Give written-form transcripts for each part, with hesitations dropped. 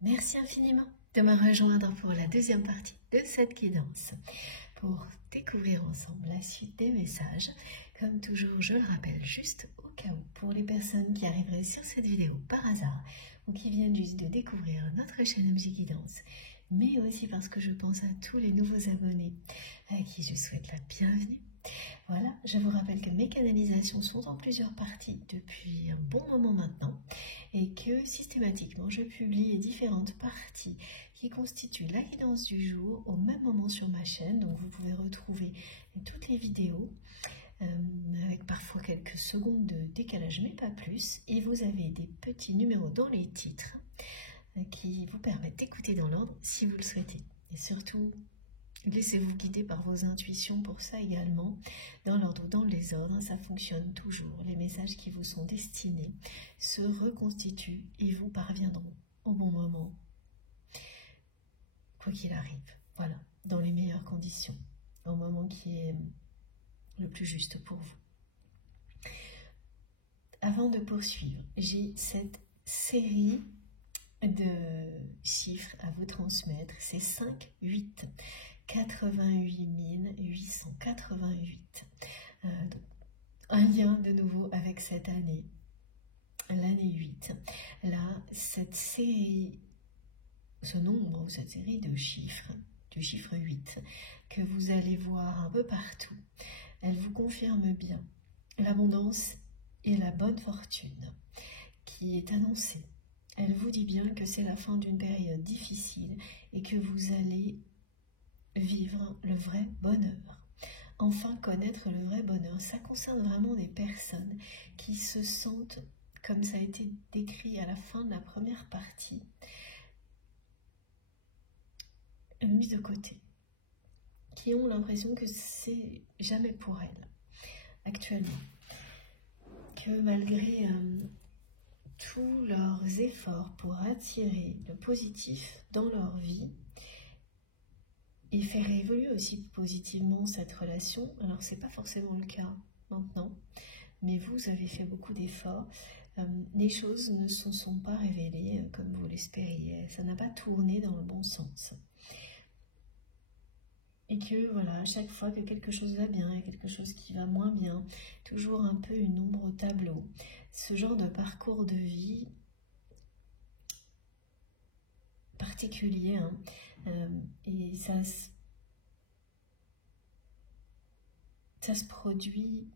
Merci infiniment de me rejoindre pour la deuxième partie de cette guidance. Pour découvrir ensemble la suite des messages, comme toujours, je le rappelle juste au cas où, pour les personnes qui arriveraient sur cette vidéo par hasard ou qui viennent juste de découvrir notre chaîne MJ Guidance, mais aussi parce que je pense à tous les nouveaux abonnés à qui je souhaite la bienvenue. Voilà, je vous rappelle que mes canalisations sont en plusieurs parties depuis un bon moment maintenant et que systématiquement je publie les différentes parties qui constituent la guidance du jour au même moment sur ma chaîne. Donc vous pouvez retrouver toutes les vidéos avec parfois quelques secondes de décalage mais pas plus, et vous avez des petits numéros dans les titres qui vous permettent d'écouter dans l'ordre si vous le souhaitez. Et surtout, laissez-vous guider par vos intuitions pour ça également, dans l'ordre ou dans le désordre, ça fonctionne toujours. Les messages qui vous sont destinés se reconstituent et vous parviendront au bon moment, quoi qu'il arrive. Voilà, dans les meilleures conditions, au moment qui est le plus juste pour vous. Avant de poursuivre, j'ai cette série de chiffres à vous transmettre, c'est 5, 8. 88 888. Un lien de nouveau avec cette année, l'année 8. Là, cette série, ce nombre, cette série de chiffres, du chiffre 8, que vous allez voir un peu partout, elle vous confirme bien l'abondance et la bonne fortune qui est annoncée. Elle vous dit bien que c'est la fin d'une période difficile et que vous allez vivre le vrai bonheur. Enfin, connaître le vrai bonheur, ça concerne vraiment des personnes qui se sentent, comme ça a été décrit à la fin de la première partie, mises de côté, qui ont l'impression que c'est jamais pour elles, actuellement. Que malgré tous leurs efforts pour attirer le positif dans leur vie, et faire évoluer aussi positivement cette relation. Alors c'est pas forcément le cas maintenant, mais vous avez fait beaucoup d'efforts. Les choses ne se sont pas révélées comme vous l'espériez, ça n'a pas tourné dans le bon sens. Et que voilà, à chaque fois que quelque chose va bien et quelque chose qui va moins bien, toujours un peu une ombre au tableau. Ce genre de parcours de vie particulier, hein, et ça se produit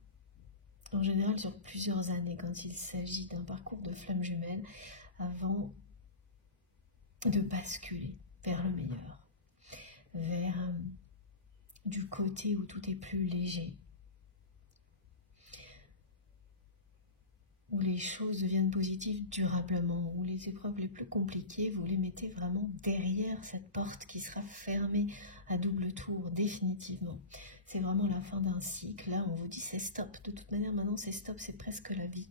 en général sur plusieurs années quand il s'agit d'un parcours de flamme jumelle avant de basculer vers le meilleur, vers du côté où tout est plus léger, où les choses deviennent positives durablement, où les épreuves les plus compliquées, vous les mettez vraiment derrière cette porte qui sera fermée à double tour, définitivement. C'est vraiment la fin d'un cycle. Là, on vous dit c'est stop. De toute manière, maintenant, c'est stop, c'est presque la vie.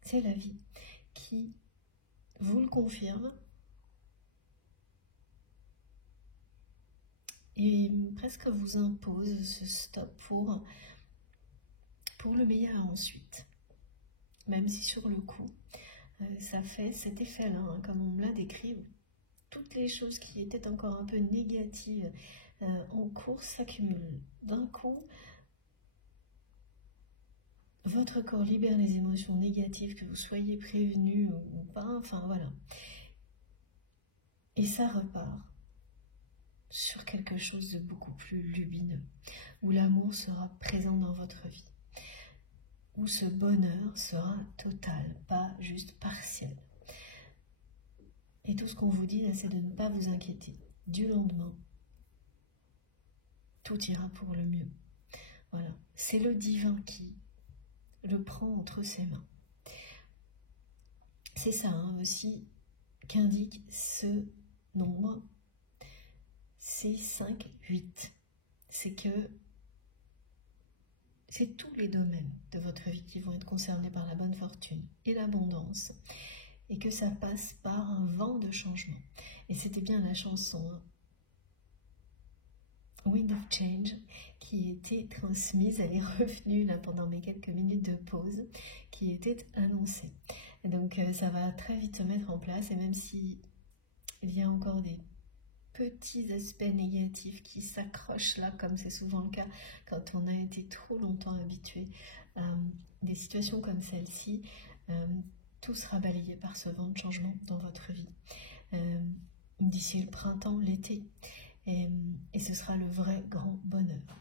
C'est la vie qui vous le confirme et presque vous impose ce stop pour le meilleur ensuite. Même si sur le coup, ça fait cet effet-là, hein, comme on me l'a décrit, où toutes les choses qui étaient encore un peu négatives en cours s'accumulent. D'un coup, votre corps libère les émotions négatives, que vous soyez prévenu ou pas, enfin voilà. Et ça repart sur quelque chose de beaucoup plus lumineux, où l'amour sera présent dans votre vie, où ce bonheur sera total, pas juste partiel. Et tout ce qu'on vous dit, c'est de ne pas vous inquiéter. Du lendemain, tout ira pour le mieux. Voilà, c'est le divin qui le prend entre ses mains. C'est ça hein, aussi qu'indique ce nombre, c'est 5, 8. C'est que c'est tous les domaines de votre vie qui vont être concernés par la bonne fortune et l'abondance, et que ça passe par un vent de changement. Et c'était bien la chanson Wind of Change qui était transmise, elle est revenue là pendant mes quelques minutes de pause, qui était annoncée. Et donc ça va très vite se mettre en place, et même si il y a encore des petits aspects négatifs qui s'accrochent là, comme c'est souvent le cas quand on a été trop longtemps habitué à des situations comme celle-ci. Tout sera balayé par ce vent de changement dans votre vie. D'ici le printemps, l'été. Et ce sera le vrai grand bonheur.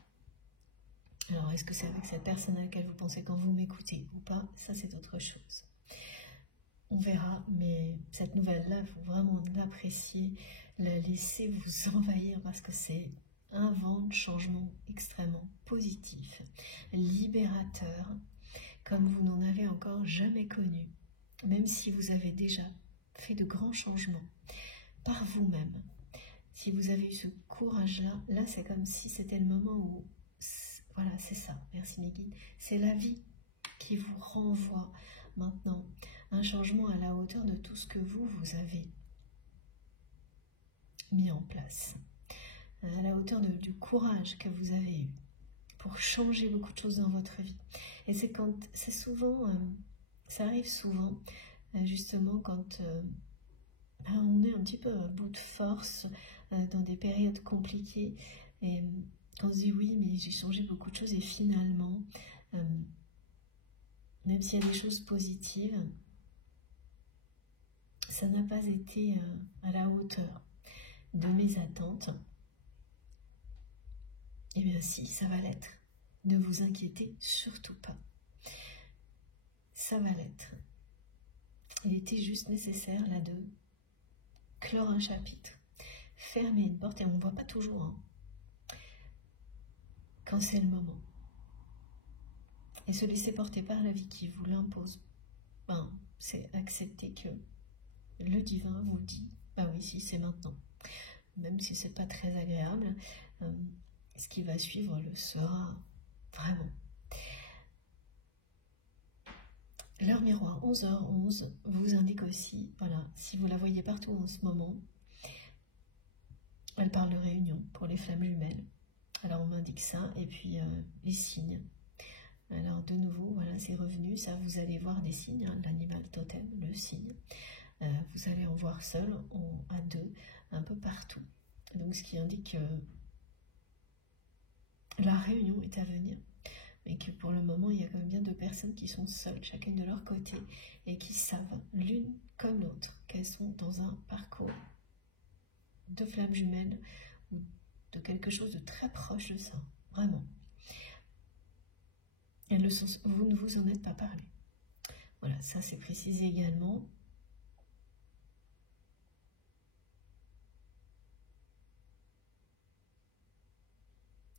Alors, est-ce que c'est avec cette personne à laquelle vous pensez quand vous m'écoutez ou pas? Ça, c'est autre chose. On verra, mais cette nouvelle-là, il faut vraiment l'apprécier, la laisser vous envahir parce que c'est un vent de changement extrêmement positif, libérateur, comme vous n'en avez encore jamais connu, même si vous avez déjà fait de grands changements par vous-même. Si vous avez eu ce courage-là, là c'est comme si c'était le moment où, voilà, c'est ça, merci mes guides, c'est la vie qui vous renvoie maintenant un changement à la hauteur de tout ce que vous avez mis en place, à la hauteur du courage que vous avez eu pour changer beaucoup de choses dans votre vie. Et c'est souvent, ça arrive souvent, justement quand on est un petit peu à bout de force, dans des périodes compliquées, et on se dit oui, mais j'ai changé beaucoup de choses, et finalement, même s'il y a des choses positives, ça n'a pas été à la hauteur de mes attentes. Eh bien si, ça va l'être. Ne vous inquiétez surtout pas. Ça va l'être. Il était juste nécessaire là de clore un chapitre, fermer une porte, et on ne voit pas toujours hein, quand c'est le moment. Et se laisser porter par la vie qui vous l'impose, ben, c'est accepter que le divin vous dit, bah oui, si c'est maintenant. Même si c'est pas très agréable, ce qui va suivre le sera vraiment. L'heure miroir, 11h11, vous indique aussi, voilà, si vous la voyez partout en ce moment, elle parle de réunion pour les flammes jumelles. Alors on m'indique ça, et puis les signes. Alors de nouveau, voilà, c'est revenu, ça vous allez voir des signes, hein, l'animal totem, le signe. Vous allez en voir seul, à deux, un peu partout. Donc ce qui indique que la réunion est à venir, mais que pour le moment, il y a quand même bien deux personnes qui sont seules, chacune de leur côté, et qui savent, l'une comme l'autre, qu'elles sont dans un parcours de flammes jumelles, ou de quelque chose de très proche de ça, vraiment. Elles le sont, vous ne vous en êtes pas parlé. Voilà, ça c'est précisé également.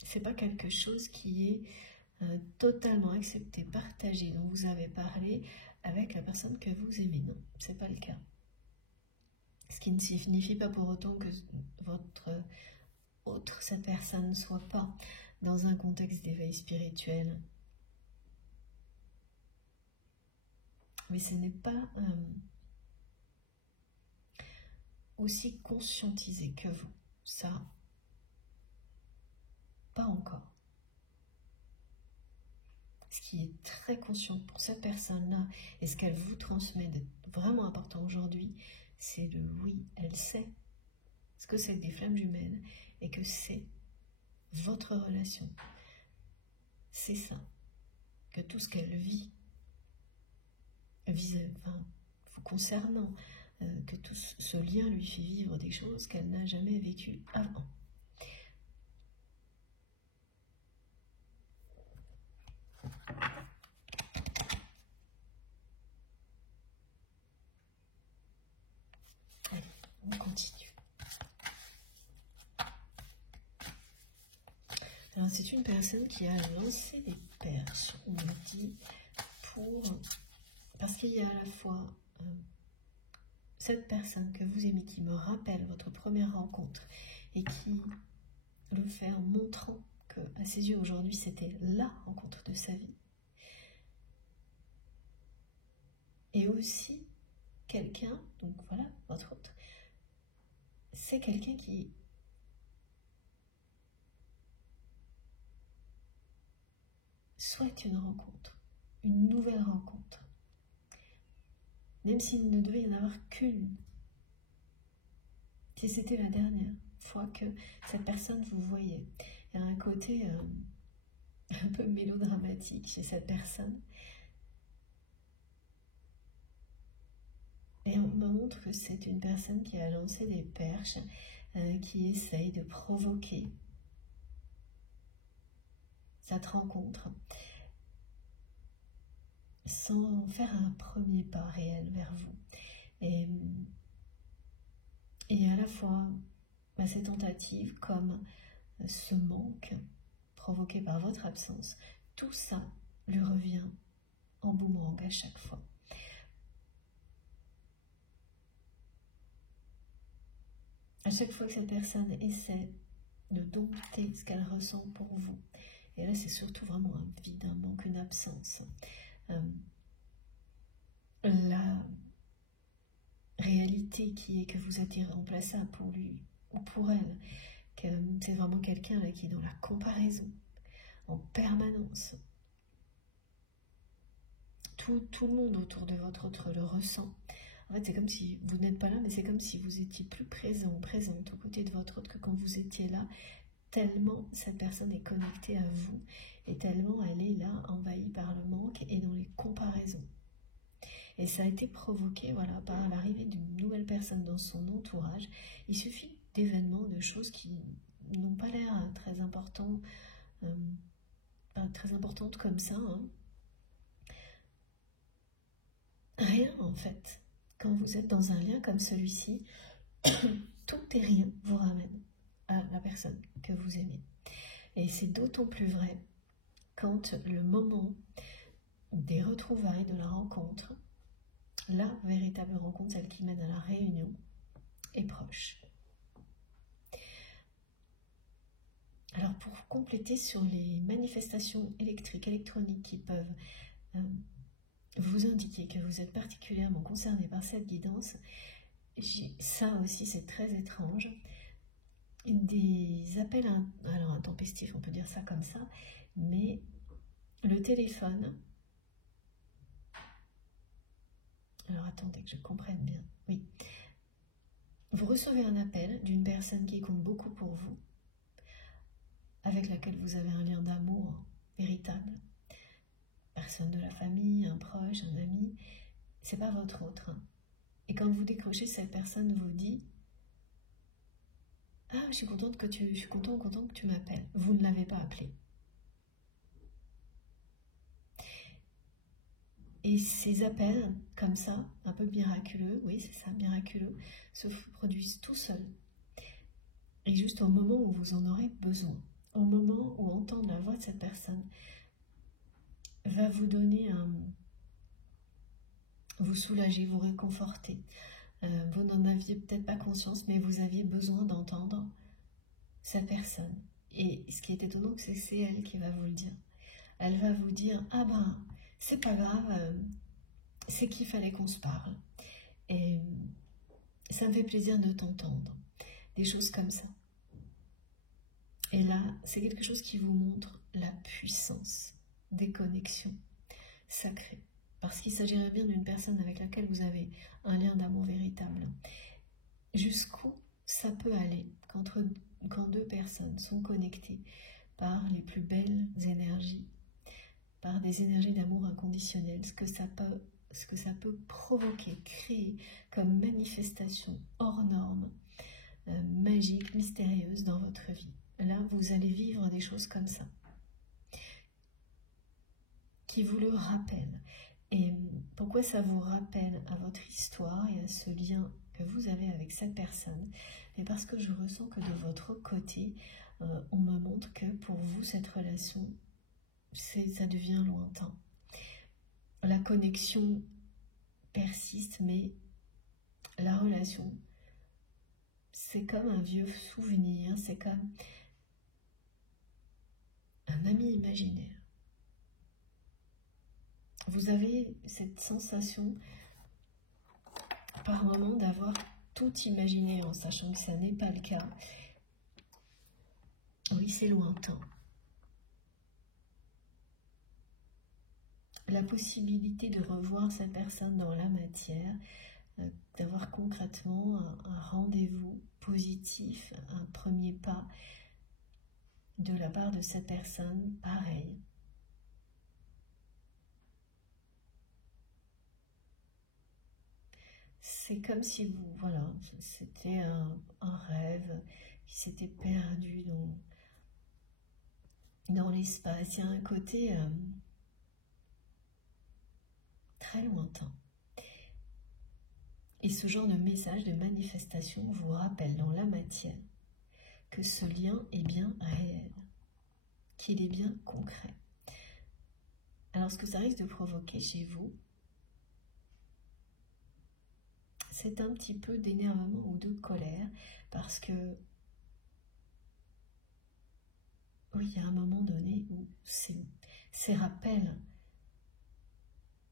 C'est pas quelque chose qui est totalement accepté, partagé, dont vous avez parlé avec la personne que vous aimez. Non, c'est pas le cas. Ce qui ne signifie pas pour autant que cette personne ne soit pas dans un contexte d'éveil spirituel. Mais ce n'est pas aussi conscientisé que vous. Ça, pas encore. Ce qui est très conscient pour cette personne-là, et ce qu'elle vous transmet de vraiment important aujourd'hui, c'est le oui, elle sait ce que c'est que des flammes jumelles, et que c'est votre relation. C'est ça. Que tout ce qu'elle vit, vous concernant, que tout ce lien lui fait vivre des choses qu'elle n'a jamais vécues avant. Allez, on continue. Alors c'est une personne qui a lancé des perches, on me dit, parce qu'il y a à la fois cette personne que vous aimez qui me rappelle votre première rencontre et qui le fait en montrant que à ses yeux aujourd'hui c'était la rencontre de sa vie, et aussi quelqu'un, donc voilà, votre autre, c'est quelqu'un qui souhaite une rencontre, une nouvelle rencontre. Même s'il ne devait y en avoir qu'une. si c'était la dernière fois que cette personne vous voyait. Il y a un côté un peu mélodramatique chez cette personne. Et on me montre que c'est une personne qui a lancé des perches, qui essaye de provoquer cette rencontre sans faire un premier pas réel vers vous. Et à la fois, ces tentatives comme ce manque provoqué par votre absence, tout ça lui revient en boomerang à chaque fois. À chaque fois que cette personne essaie de dompter ce qu'elle ressent pour vous, et là c'est surtout vraiment un vide, un manque, une absence, la réalité qui est que vous êtes irremplaçable pour lui ou pour elle, que c'est vraiment quelqu'un qui est dans la comparaison en permanence. Tout le monde autour de votre autre le ressent. En fait, c'est comme si vous n'êtes pas là, mais c'est comme si vous étiez plus présente aux côtés de votre autre que quand vous étiez là, tellement cette personne est connectée à vous et tellement elle est là, envahie par le manque et dans les comparaisons. Et ça a été provoqué par l'arrivée d'une nouvelle personne dans son entourage. Il suffit d'événements, de choses qui n'ont pas l'air très importantes comme ça. Rien en fait. Quand vous êtes dans un lien comme celui-ci, tout et rien vous ramène à la personne que vous aimez. Et c'est d'autant plus vrai quand le moment des retrouvailles, de la rencontre, la véritable rencontre, celle qui mène à la réunion, est proche. Alors pour compléter sur les manifestations électriques, électroniques qui peuvent vous indiquer que vous êtes particulièrement concerné par cette guidance, ça aussi c'est très étrange, des appels alors intempestifs, on peut dire ça comme ça, mais le téléphone, alors attendez que je comprenne bien, oui, vous recevez un appel d'une personne qui compte beaucoup pour vous, avec laquelle vous avez un lien d'amour véritable, personne de la famille, un proche, un ami, c'est pas votre autre. Et quand vous décrochez, cette personne vous dit « Ah, je suis content que tu m'appelles. » Vous ne l'avez pas appelé. Et ces appels, comme ça, un peu miraculeux, oui c'est ça, miraculeux, se produisent tout seuls. Et juste au moment où vous en aurez besoin, au moment où entendre la voix de cette personne va vous donner vous soulager, vous réconforter. Vous n'en aviez peut-être pas conscience, mais vous aviez besoin d'entendre cette personne. Et ce qui est étonnant, c'est que c'est elle qui va vous le dire. Elle va vous dire, ah ben, c'est pas grave, c'est qu'il fallait qu'on se parle. Et ça me fait plaisir de t'entendre. Des choses comme ça. Et là, c'est quelque chose qui vous montre la puissance des connexions sacrées. Parce qu'il s'agirait bien d'une personne avec laquelle vous avez un lien d'amour véritable. Jusqu'où ça peut aller quand deux personnes sont connectées par les plus belles énergies, par des énergies d'amour inconditionnel, ce que ça peut provoquer, créer comme manifestation hors norme, magique, mystérieuse dans votre vie. Là, vous allez vivre des choses comme ça, qui vous le rappellent. Et pourquoi ça vous rappelle à votre histoire et à ce lien que vous avez avec cette personne? Et parce que je ressens que de votre côté, on me montre que pour vous, cette relation, ça devient lointain. La connexion persiste, mais la relation, c'est comme un vieux souvenir, c'est comme un ami imaginaire. Vous avez cette sensation par moment d'avoir tout imaginé en sachant que ça n'est pas le cas. Oui, c'est lointain. La possibilité de revoir cette personne dans la matière, d'avoir concrètement un rendez-vous positif, un premier pas de la part de cette personne, pareil. C'est comme si vous, voilà, c'était un rêve qui s'était perdu dans l'espace. Il y a un côté très lointain. Et ce genre de message, de manifestation vous rappelle dans la matière que ce lien est bien réel, qu'il est bien concret. Alors ce que ça risque de provoquer chez vous, c'est un petit peu d'énervement ou de colère, parce que oui, il y a un moment donné où ces rappels,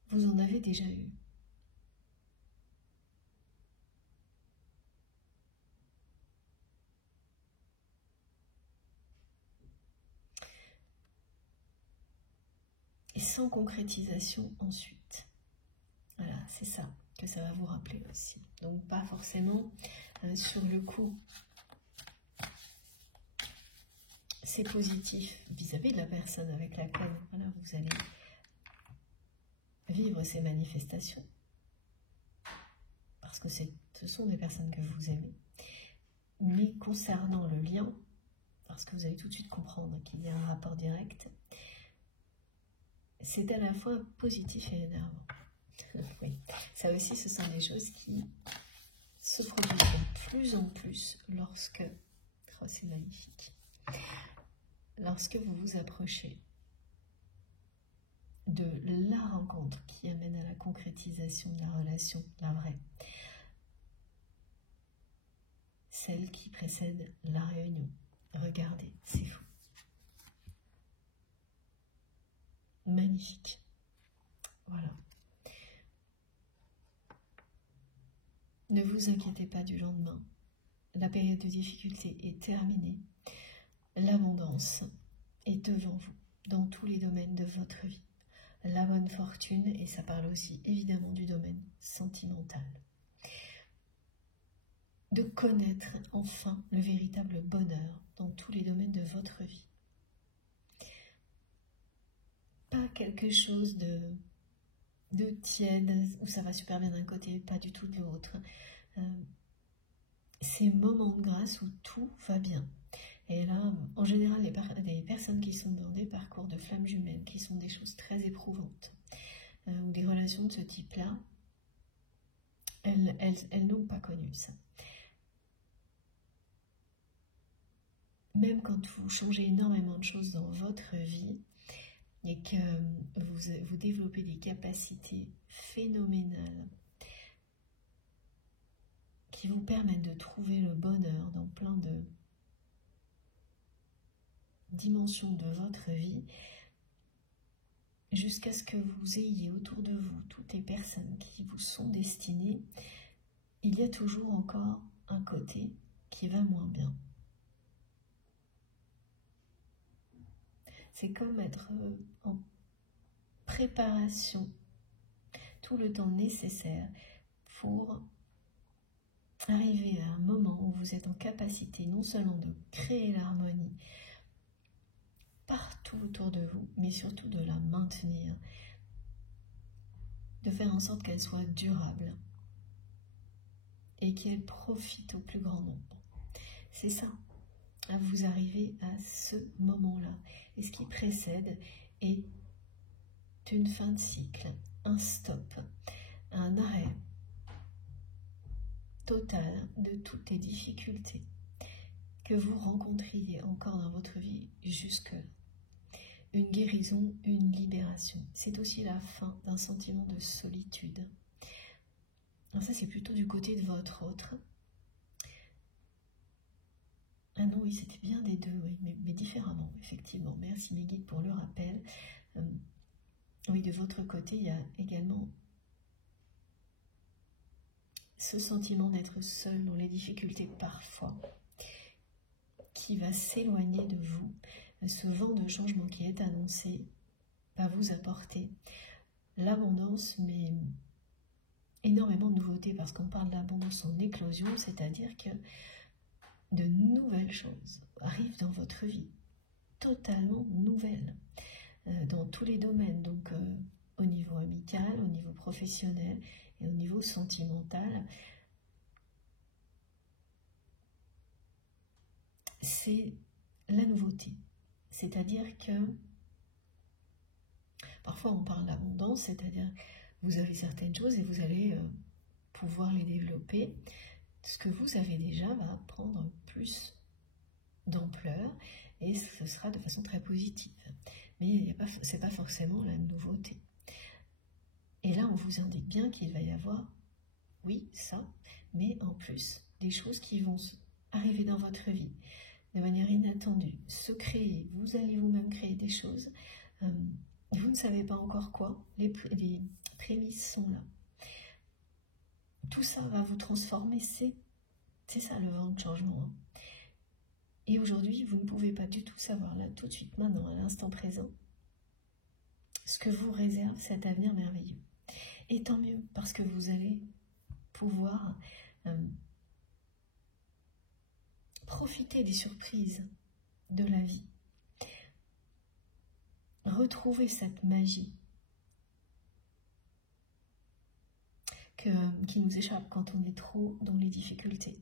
vous en avez déjà eu. Et sans concrétisation ensuite. Voilà, c'est ça que ça va vous rappeler aussi. Donc pas forcément sur le coup, c'est positif vis-à-vis de la personne avec laquelle voilà, vous allez vivre ces manifestations. Parce que ce sont des personnes que vous aimez. Mais concernant le lien, parce que vous allez tout de suite comprendre qu'il y a un rapport direct, c'est à la fois positif et énervant. Oui, ça aussi, ce sont des choses qui se produisent de plus en plus lorsque, oh, c'est magnifique, lorsque vous vous approchez de la rencontre qui amène à la concrétisation de la relation, la vraie, celle qui précède la réunion. Regardez, c'est fou. Magnifique. Voilà. Ne vous inquiétez pas du lendemain. La période de difficulté est terminée. L'abondance est devant vous, dans tous les domaines de votre vie. La bonne fortune, et ça parle aussi évidemment du domaine sentimental. De connaître enfin le véritable bonheur dans tous les domaines de votre vie. Pas quelque chose de tiède, où ça va super bien d'un côté, pas du tout de l'autre. Ces moments de grâce où tout va bien. Et là, en général, les personnes qui sont dans des parcours de flammes jumelles, qui sont des choses très éprouvantes, ou des relations de ce type-là, elles n'ont pas connu ça. Même quand vous changez énormément de choses dans votre vie, et que vous développez des capacités phénoménales qui vous permettent de trouver le bonheur dans plein de dimensions de votre vie, jusqu'à ce que vous ayez autour de vous toutes les personnes qui vous sont destinées, il y a toujours encore un côté qui va moins bien. C'est comme être en préparation tout le temps nécessaire pour arriver à un moment où vous êtes en capacité non seulement de créer l'harmonie partout autour de vous, mais surtout de la maintenir, de faire en sorte qu'elle soit durable et qu'elle profite au plus grand nombre. C'est ça. Vous arrivez à ce moment-là. Et ce qui précède est une fin de cycle, un stop, un arrêt total de toutes les difficultés que vous rencontriez encore dans votre vie jusque-là. Une guérison, une libération. C'est aussi la fin d'un sentiment de solitude. Alors ça, c'est plutôt du côté de votre autre. Ah non, oui, c'était bien des deux, oui, mais différemment, effectivement. Merci mes guides pour le rappel. Oui, de votre côté, il y a également ce sentiment d'être seul dans les difficultés parfois, qui va s'éloigner de vous. Ce vent de changement qui est annoncé va vous apporter l'abondance, mais énormément de nouveautés, parce qu'on parle d'abondance en éclosion, c'est-à-dire que de nouvelles choses arrivent dans votre vie, totalement nouvelles, dans tous les domaines, donc au niveau amical, au niveau professionnel et au niveau sentimental. C'est la nouveauté, c'est-à-dire que parfois on parle d'abondance, c'est-à-dire vous avez certaines choses et vous allez pouvoir les développer. Ce que vous avez déjà va prendre plus d'ampleur et ce sera de façon très positive. Mais ce n'est pas forcément la nouveauté. Et là, on vous indique bien qu'il va y avoir, oui, ça, mais en plus, des choses qui vont arriver dans votre vie de manière inattendue, se créer. Vous allez vous-même créer des choses. Vous ne savez pas encore quoi. Les prémices sont là. Tout ça va vous transformer. C'est ça le vent de changement. Hein. Et aujourd'hui, vous ne pouvez pas du tout savoir, là, tout de suite, maintenant, à l'instant présent, ce que vous réserve cet avenir merveilleux. Et tant mieux, parce que vous allez pouvoir profiter des surprises de la vie. Retrouver cette magie qui nous échappe quand on est trop dans les difficultés.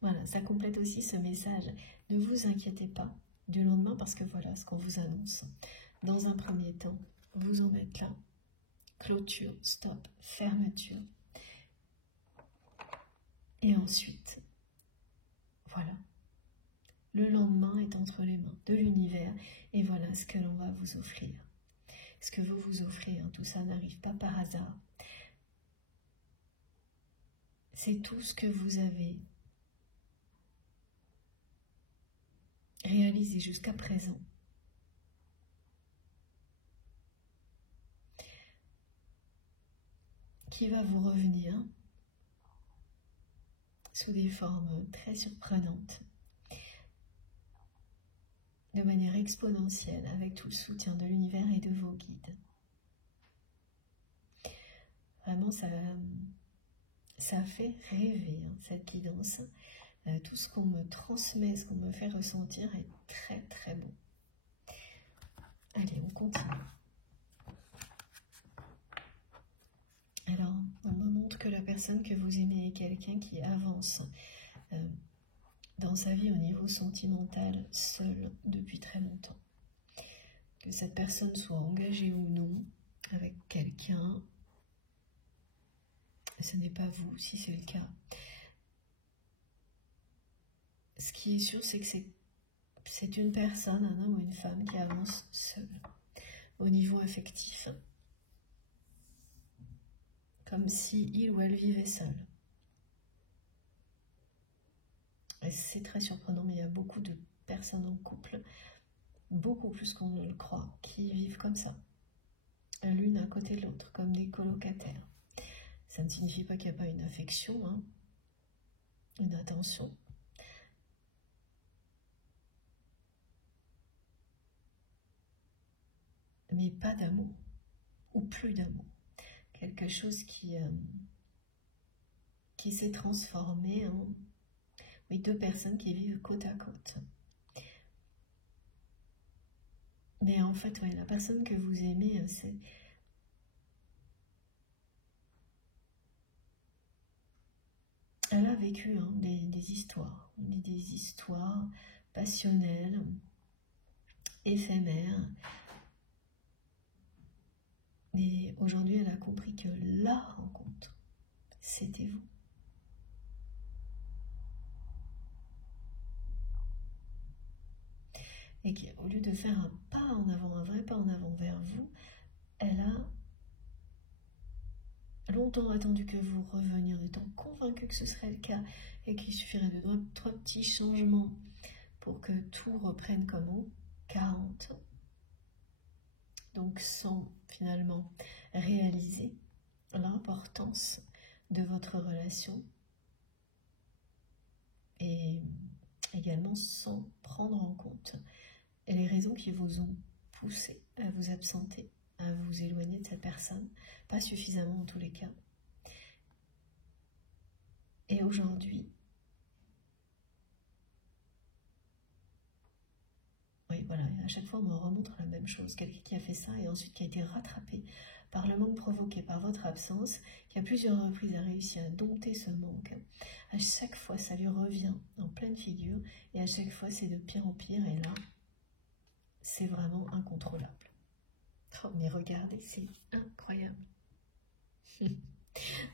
Voilà, ça complète aussi ce message. Ne vous inquiétez pas du lendemain parce que voilà ce qu'on vous annonce. Dans un premier temps, vous en êtes là. Clôture, stop, fermeture. Et ensuite, voilà. Le lendemain est entre les mains de l'univers et voilà ce que l'on va vous offrir. Ce que vous vous offrez, hein, tout ça n'arrive pas par hasard. C'est tout ce que vous avez réalisé jusqu'à présent. Qui va vous revenir sous des formes très surprenantes, de manière exponentielle, avec tout le soutien de l'univers et de vos guides. Vraiment, ça fait rêver, hein, cette guidance. Tout ce qu'on me transmet, ce qu'on me fait ressentir est très très bon. Allez, on continue. Alors, on me montre que la personne que vous aimez est quelqu'un qui avance dans sa vie au niveau sentimental, seul depuis très longtemps. Que cette personne soit engagée ou non avec quelqu'un, ce n'est pas vous si c'est le cas. Ce qui est sûr, c'est que c'est une personne, un homme ou une femme qui avance seul au niveau affectif. Comme si il ou elle vivait seul. Et c'est très surprenant, mais il y a beaucoup de personnes en couple, beaucoup plus qu'on ne le croit, qui vivent comme ça, l'une à côté de l'autre, comme des colocataires. Ça ne signifie pas qu'il n'y a pas une affection, hein, une attention. Mais pas d'amour, ou plus d'amour. Quelque chose qui s'est transformé en deux personnes qui vivent côte à côte. Mais en fait, ouais, la personne que vous aimez, elle a vécu des histoires passionnelles, éphémères. Et aujourd'hui, elle a compris que la rencontre, c'était vous. Et qu'au lieu de faire un pas en avant, un vrai pas en avant vers vous, elle a longtemps attendu que vous reveniez en étant convaincu que ce serait le cas et qu'il suffirait de 3 petits changements pour que tout reprenne comme en 40. Donc sans finalement réaliser l'importance de votre relation et également sans prendre en compte les raisons qui vous ont poussé à vous absenter, à vous éloigner de cette personne, pas suffisamment en tous les cas. Et aujourd'hui, À chaque fois, on me remontre la même chose. Quelqu'un qui a fait ça et ensuite qui a été rattrapé par le manque provoqué par votre absence, qui à plusieurs reprises a réussi à dompter ce manque. À chaque fois, ça lui revient en pleine figure et à chaque fois, c'est de pire en pire et là, c'est vraiment incontrôlable. Oh, mais regardez, c'est incroyable.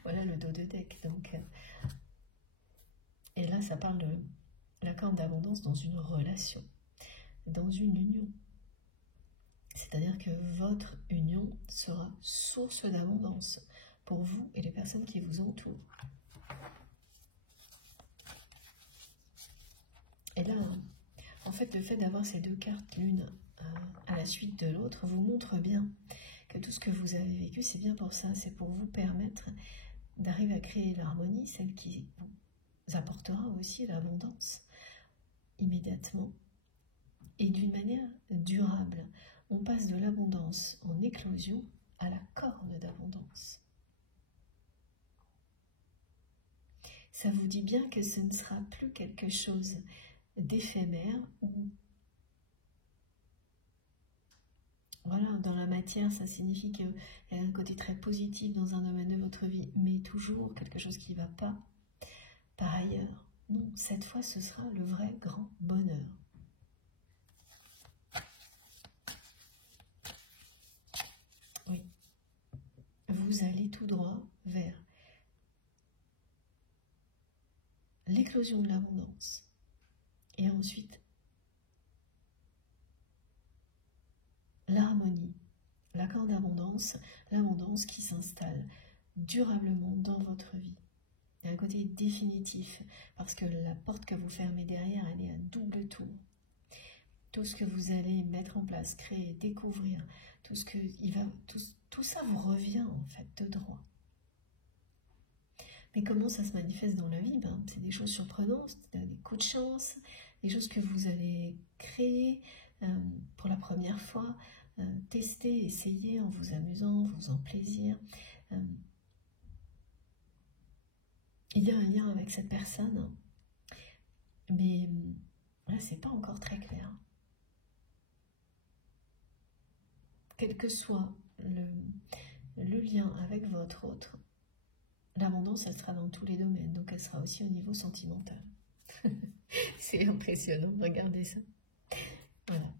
Voilà le dos de deck. Donc, et là, ça parle de la corde d'abondance dans une relation, dans une union. C'est-à-dire que votre union sera source d'abondance pour vous et les personnes qui vous entourent. Et là, en fait, le fait d'avoir ces deux cartes, l'une à la suite de l'autre, vous montre bien que tout ce que vous avez vécu, c'est bien pour ça. C'est pour vous permettre d'arriver à créer l'harmonie, celle qui vous apportera aussi l'abondance immédiatement et d'une manière durable. On passe de l'abondance en éclosion à la corne d'abondance. Ça vous dit bien que ce ne sera plus quelque chose d'éphémère ou voilà, dans la matière, ça signifie qu'il y a un côté très positif dans un domaine de votre vie, mais toujours quelque chose qui ne va pas par ailleurs. Non, cette fois, ce sera le vrai grand bonheur. Oui, vous allez tout droit vers l'éclosion de l'abondance. Et ensuite, l'harmonie, l'accord d'abondance, l'abondance qui s'installe durablement dans votre vie. Il y a un côté définitif, parce que la porte que vous fermez derrière, elle est à double tour. Tout ce que vous allez mettre en place, créer, découvrir, tout ça vous revient en fait de droit. Mais comment ça se manifeste dans la vie? C'est des choses surprenantes, des coups de chance, des choses que vous allez créer pour la première fois, tester, essayer en vous amusant, en vous faisant plaisir. Il y a un lien avec cette personne, mais là, c'est pas encore très clair. Quel que soit le lien avec votre autre, l'abondance, elle sera dans tous les domaines, donc elle sera aussi au niveau sentimental. C'est impressionnant, regardez ça. Voilà.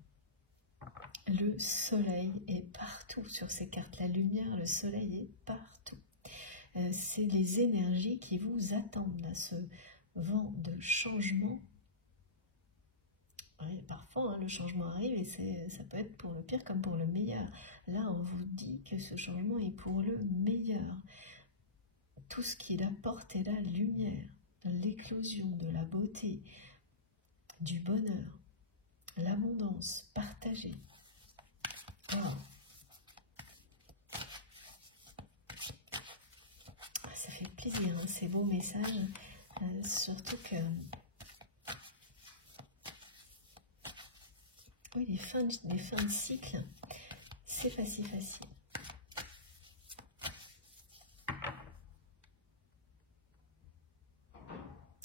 Le soleil est partout sur ces cartes. La lumière, le soleil est partout. C'est les énergies qui vous attendent, là, ce vent de changement. Ouais, parfois, le changement arrive et ça peut être pour le pire comme pour le meilleur. Là, on vous dit que ce changement est pour le meilleur. Tout ce qu'il apporte est la lumière, l'éclosion de la beauté, du bonheur, l'abondance partagée. Wow. Ça fait plaisir, hein, ces beaux messages, surtout que oui, les fins de cycle, c'est pas si facile.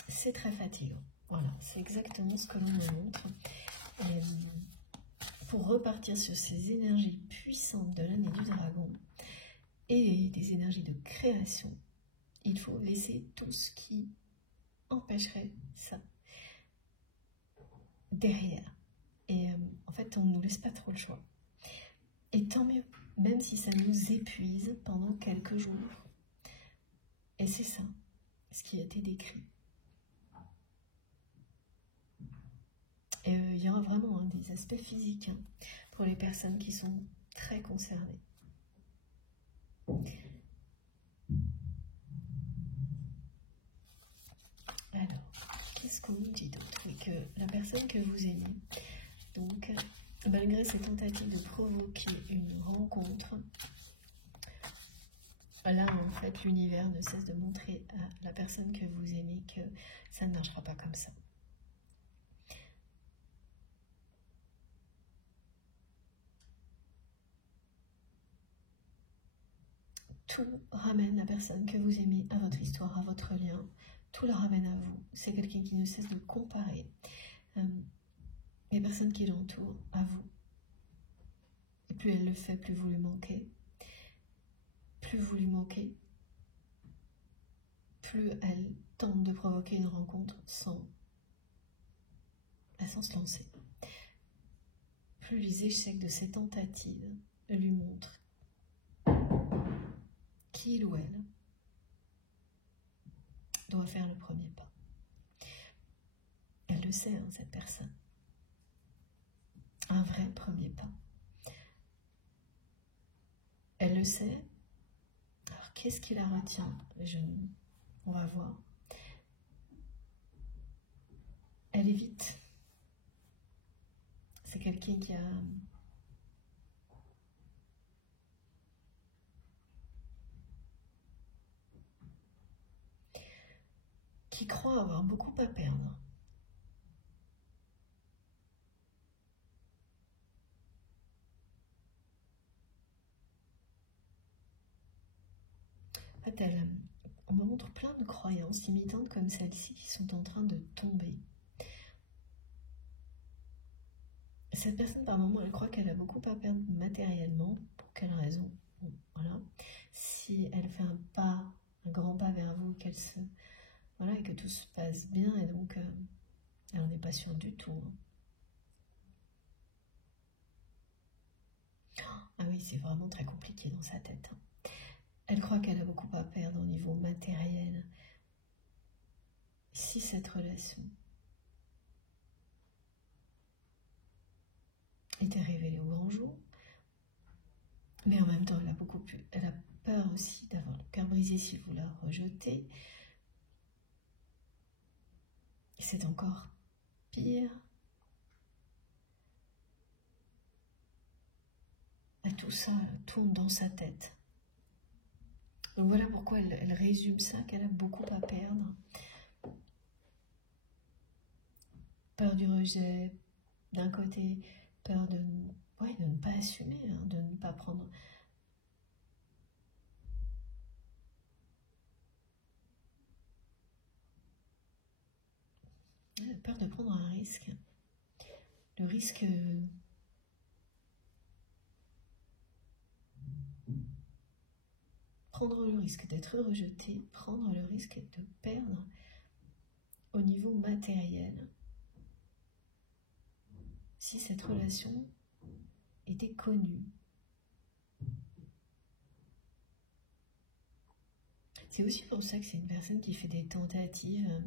C'est très fatigant. Voilà, c'est exactement ce que l'on me montre. Pour repartir sur ces énergies puissantes de l'année du dragon et des énergies de création, il faut laisser tout ce qui empêcherait ça derrière. Et en fait, on ne nous laisse pas trop le choix. Et tant mieux, même si ça nous épuise pendant quelques jours. Et c'est ça, ce qui a été décrit. Et il y aura vraiment des aspects physiques pour les personnes qui sont très concernées. Alors, qu'est-ce qu'on nous dit d'autre? Oui, que la personne que vous aimez, donc, malgré ces tentatives de provoquer une rencontre, là, en fait, l'univers ne cesse de montrer à la personne que vous aimez que ça ne marchera pas comme ça. Tout ramène la personne que vous aimez à votre histoire, à votre lien. Tout la ramène à vous. C'est quelqu'un qui ne cesse de comparer. les personnes qui l'entourent, à vous. Et plus elle le fait, plus vous lui manquez. Plus vous lui manquez, plus elle tente de provoquer une rencontre sans se lancer. Plus les échecs de ces tentatives lui montrent qu'il ou elle doit faire le premier pas. Elle le sait, hein, cette personne. Un vrai premier pas. Elle le sait. Alors, qu'est-ce qui la retient? On va voir. Elle évite. C'est quelqu'un qui croit avoir beaucoup à perdre. En fait, on me montre plein de croyances limitantes comme celles-ci qui sont en train de tomber. Cette personne, par moment, elle croit qu'elle a beaucoup à perdre matériellement. Pour quelle raison? Bon, voilà. Si elle fait un grand pas vers vous, voilà, et que tout se passe bien, et donc elle n'en est pas sûre du tout. Ah oui, c'est vraiment très compliqué dans sa tête. Elle croit qu'elle a beaucoup à perdre au niveau matériel. Si cette relation était révélée au grand jour, mais en même temps, elle a peur aussi d'avoir le cœur brisé si vous la rejetez. Et c'est encore pire. Et tout ça tourne dans sa tête. Donc voilà pourquoi elle résume ça, qu'elle a beaucoup à perdre. Peur du rejet, d'un côté, peur de ne pas assumer, hein, de ne pas prendre... Elle a peur de prendre un risque. Le risque... Prendre le risque d'être rejeté, prendre le risque de perdre au niveau matériel. Si cette relation était connue. C'est aussi pour ça que c'est une personne qui fait des tentatives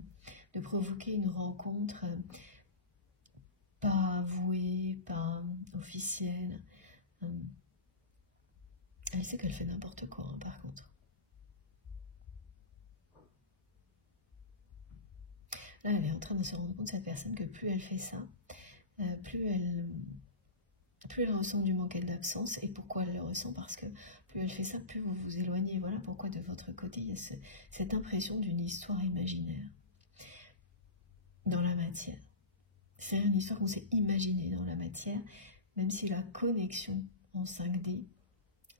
de provoquer une rencontre pas avouée, pas officielle. Elle sait qu'elle fait n'importe quoi, hein, par contre. Là, elle est en train de se rendre compte, cette personne, que plus elle fait ça, plus elle ressent du manque et de l'absence. Et pourquoi elle le ressent? Parce que plus elle fait ça, plus vous vous éloignez. Voilà pourquoi de votre côté, il y a cette impression d'une histoire imaginaire dans la matière. C'est une histoire qu'on s'est imaginée dans la matière, même si la connexion en 5D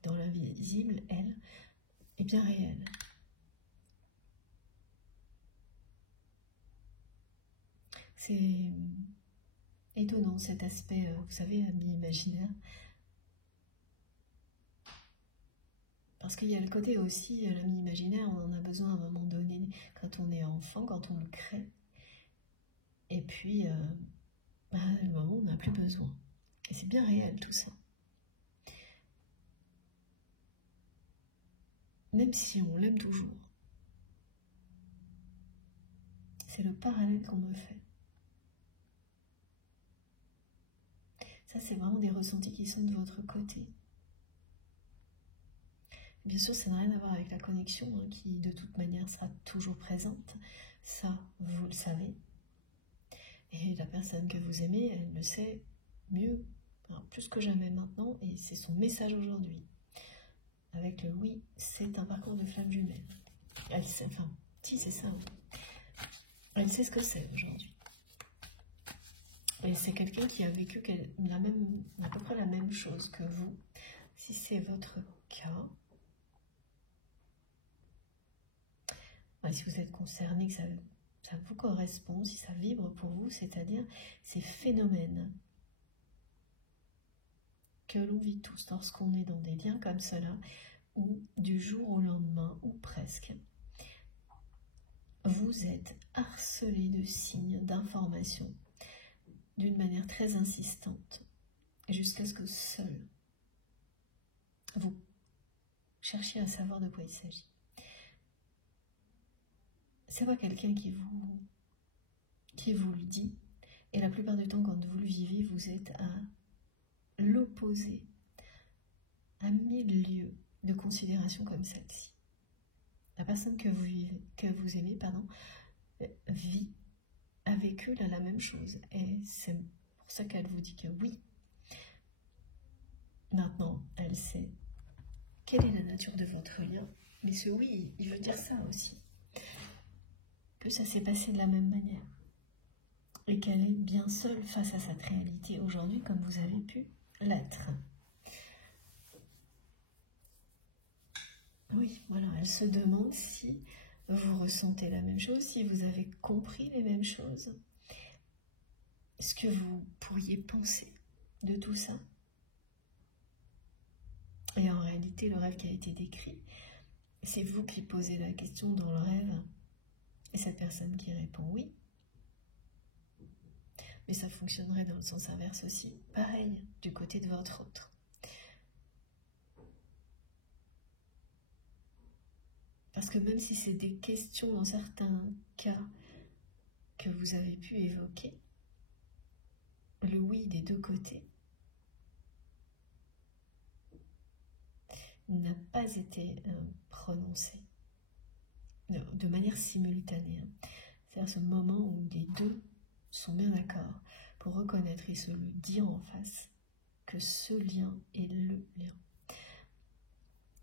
dans l'invisible, elle, est bien réelle. C'est étonnant cet aspect, vous savez, ami imaginaire. Parce qu'il y a le côté aussi, l'ami imaginaire, on en a besoin à un moment donné, quand on est enfant, quand on le crée. Et puis, à le moment où on n'a plus besoin. Et c'est bien réel tout ça. Même si on l'aime toujours. C'est le parallèle qu'on me fait. Ça, c'est vraiment des ressentis qui sont de votre côté. Bien sûr, ça n'a rien à voir avec la connexion, hein, qui de toute manière sera toujours présente. Ça, vous le savez. Et la personne que vous aimez, elle le sait mieux, alors plus que jamais maintenant, et c'est son message aujourd'hui. Avec le oui, c'est un parcours de flamme jumelle. Elle sait, enfin, si c'est ça. Elle sait ce que c'est aujourd'hui. Et c'est quelqu'un qui a vécu à peu près la même chose que vous. Si c'est votre cas, si vous êtes concerné, que ça vous correspond, si ça vibre pour vous, c'est-à-dire ces phénomènes que l'on vit tous lorsqu'on est dans des liens comme cela, ou du jour au lendemain, ou presque, vous êtes harcelé de signes, d'informations, d'une manière très insistante, jusqu'à ce que seul vous cherchiez à savoir de quoi il s'agit. C'est pas quelqu'un qui vous le dit, et la plupart du temps, quand vous le vivez, vous êtes à l'opposé, à 1000 lieues de considération comme celle-ci. La personne que vous aimez, vit avec eux là, la même chose, et c'est pour ça qu'elle vous dit que oui. Maintenant, elle sait quelle est la nature de votre lien, mais ce oui, il veut dire ça aussi, que ça s'est passé de la même manière, et qu'elle est bien seule face à cette réalité aujourd'hui, comme vous avez pu l'être. Oui, voilà, elle se demande si vous ressentez la même chose, si vous avez compris les mêmes choses, ce que vous pourriez penser de tout ça. Et en réalité, le rêve qui a été décrit, c'est vous qui posez la question dans le rêve, et cette personne qui répond oui. Mais ça fonctionnerait dans le sens inverse aussi, pareil, du côté de votre autre. Parce que même si c'est des questions dans certains cas que vous avez pu évoquer, le oui des deux côtés n'a pas été prononcé de manière simultanée. C'est-à-dire ce moment où les deux sont bien d'accord pour reconnaître et se le dire en face que ce lien est le lien.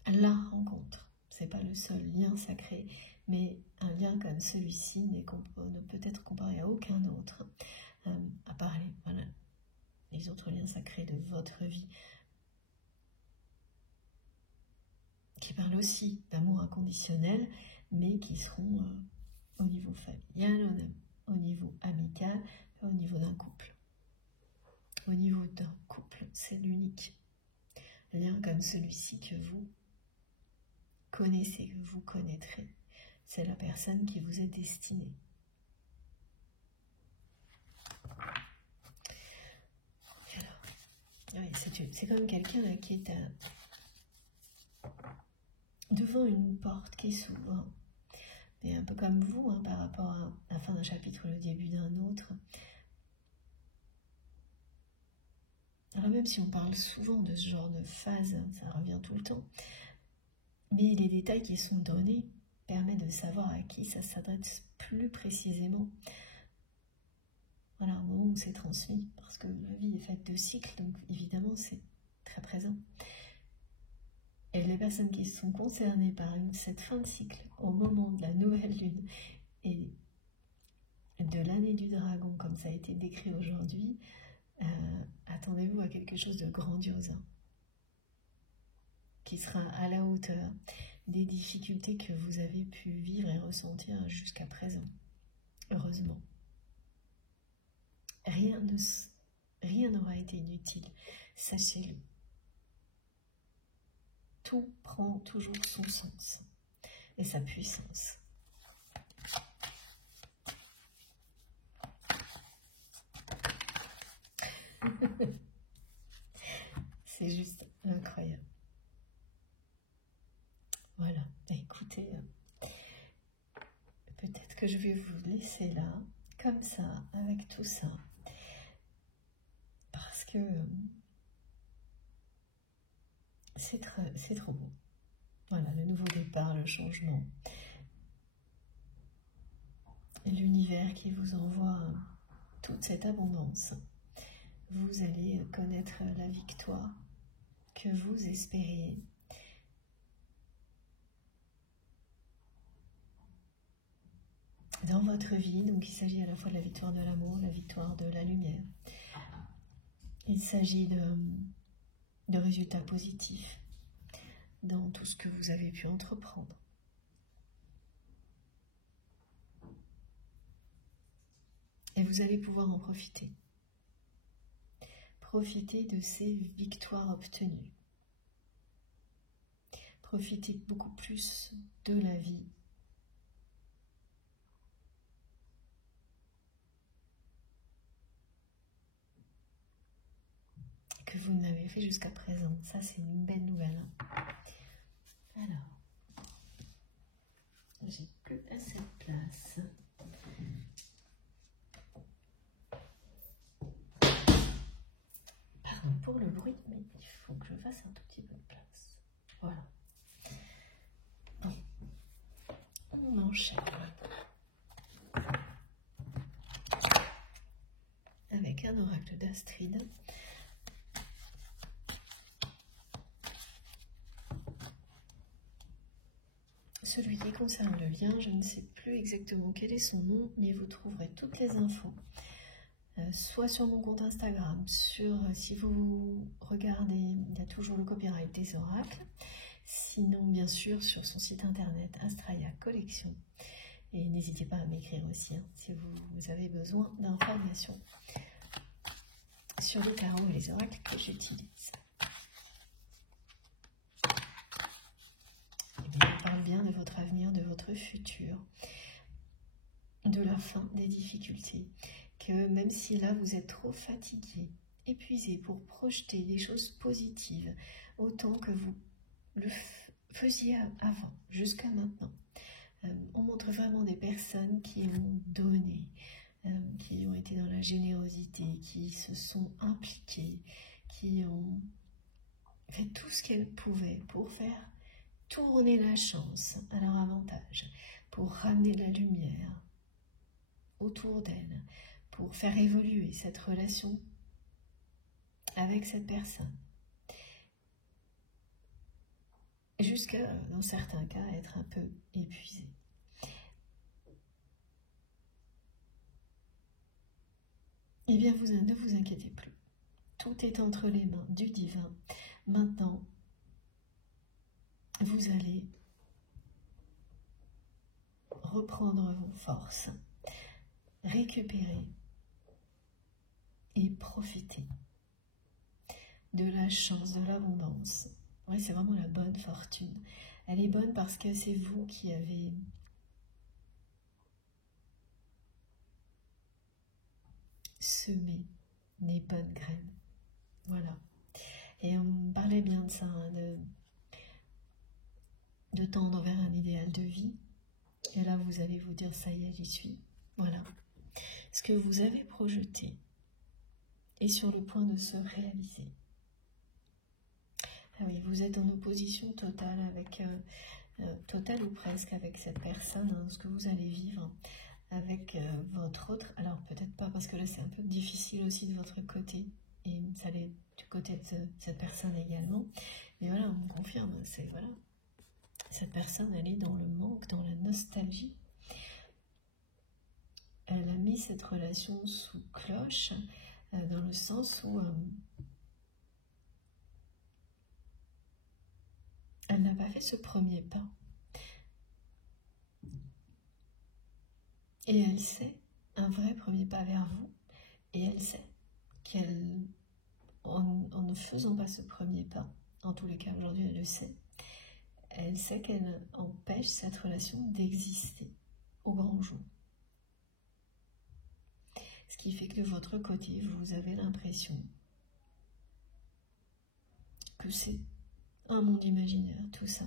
La rencontre, c'est pas le seul lien sacré, mais un lien comme celui-ci ne peut être comparé à aucun autre, à part les autres liens sacrés de votre vie, qui parlent aussi d'amour inconditionnel, mais qui seront au niveau familial, au niveau amical, au niveau d'un couple. Au niveau d'un couple, c'est l'unique lien comme celui-ci que vous connaissez, que vous connaîtrez. C'est la personne qui vous est destinée. Oui, c'est comme quelqu'un qui est devant une porte qui s'ouvre. Et un peu comme vous, par rapport à la fin d'un chapitre ou le début d'un autre. Alors même si on parle souvent de ce genre de phase, ça revient tout le temps, mais les détails qui sont donnés permettent de savoir à qui ça s'adresse plus précisément. Voilà, un moment où c'est transmis, parce que la vie est faite de cycles, donc évidemment c'est très présent. Et les personnes qui sont concernées par cette fin de cycle, au moment de la nouvelle lune et de l'année du dragon, comme ça a été décrit aujourd'hui, attendez-vous à quelque chose de grandiose, qui sera à la hauteur des difficultés que vous avez pu vivre et ressentir jusqu'à présent. Heureusement. Rien n'aura été inutile, sachez-le. Tout prend toujours son sens et sa puissance. C'est juste incroyable. Voilà, écoutez, peut-être que je vais vous laisser là, comme ça, avec tout ça, parce que c'est trop beau. Voilà, le nouveau départ, le changement. L'univers qui vous envoie toute cette abondance. Vous allez connaître la victoire que vous espériez. Dans votre vie, donc il s'agit à la fois de la victoire de l'amour, la victoire de la lumière. Il s'agit de résultats positifs dans tout ce que vous avez pu entreprendre. Et vous allez pouvoir en profiter. Profitez de ces victoires obtenues. Profitez beaucoup plus de la vie. Que vous n'avez fait jusqu'à présent. Ça, c'est une belle nouvelle. Alors, j'ai plus assez de place. Pardon pour le bruit, mais il faut que je fasse un tout petit peu de place. Voilà. Bon. On enchaîne avec un oracle d'Astrid. Celui qui concerne le lien, je ne sais plus exactement quel est son nom, mais vous trouverez toutes les infos, soit sur mon compte Instagram, si vous regardez, il y a toujours le copyright des oracles, sinon bien sûr sur son site internet Astraya Collection, et n'hésitez pas à m'écrire aussi si vous avez besoin d'informations sur les tarots et les oracles que j'utilise. On parle bien de votre avenir, de votre futur, de la fin des difficultés, que même si là vous êtes trop fatigué, épuisé pour projeter des choses positives, autant que vous le faisiez avant, jusqu'à maintenant. On montre vraiment des personnes qui ont donné, qui ont été dans la générosité, qui se sont impliquées, qui ont fait tout ce qu'elles pouvaient pour faire tourner la chance à leur avantage, pour ramener de la lumière autour d'elles, pour faire évoluer cette relation avec cette personne. Jusqu'à, dans certains cas, être un peu épuisé. Eh bien, ne vous inquiétez plus. Tout est entre les mains du divin. Maintenant, vous allez reprendre vos forces, récupérer et profiter de la chance, de l'abondance. Oui, c'est vraiment la bonne fortune. Elle est bonne parce que c'est vous qui avez semé les bonnes graines. Voilà. Et on parlait bien de ça, hein, de tendre vers un idéal de vie. Et là, vous allez vous dire, ça y est, j'y suis. Voilà. Ce que vous avez projeté est sur le point de se réaliser. Ah oui, vous êtes en opposition totale avec, totale ou presque avec cette personne, hein, ce que vous allez vivre avec votre autre. Alors peut-être pas parce que là c'est un peu difficile aussi de votre côté et ça l'est du côté de cette personne également. Mais voilà, on me confirme, c'est voilà, cette personne elle est dans le manque, dans la nostalgie. Elle a mis cette relation sous cloche dans le sens où elle n'a pas fait ce premier pas. Et elle sait un vrai premier pas vers vous. Et elle sait qu'elle, en ne faisant pas ce premier pas, en tous les cas aujourd'hui elle le sait, elle sait qu'elle empêche cette relation d'exister au grand jour. Ce qui fait que de votre côté, vous avez l'impression que c'est un monde imaginaire, tout ça.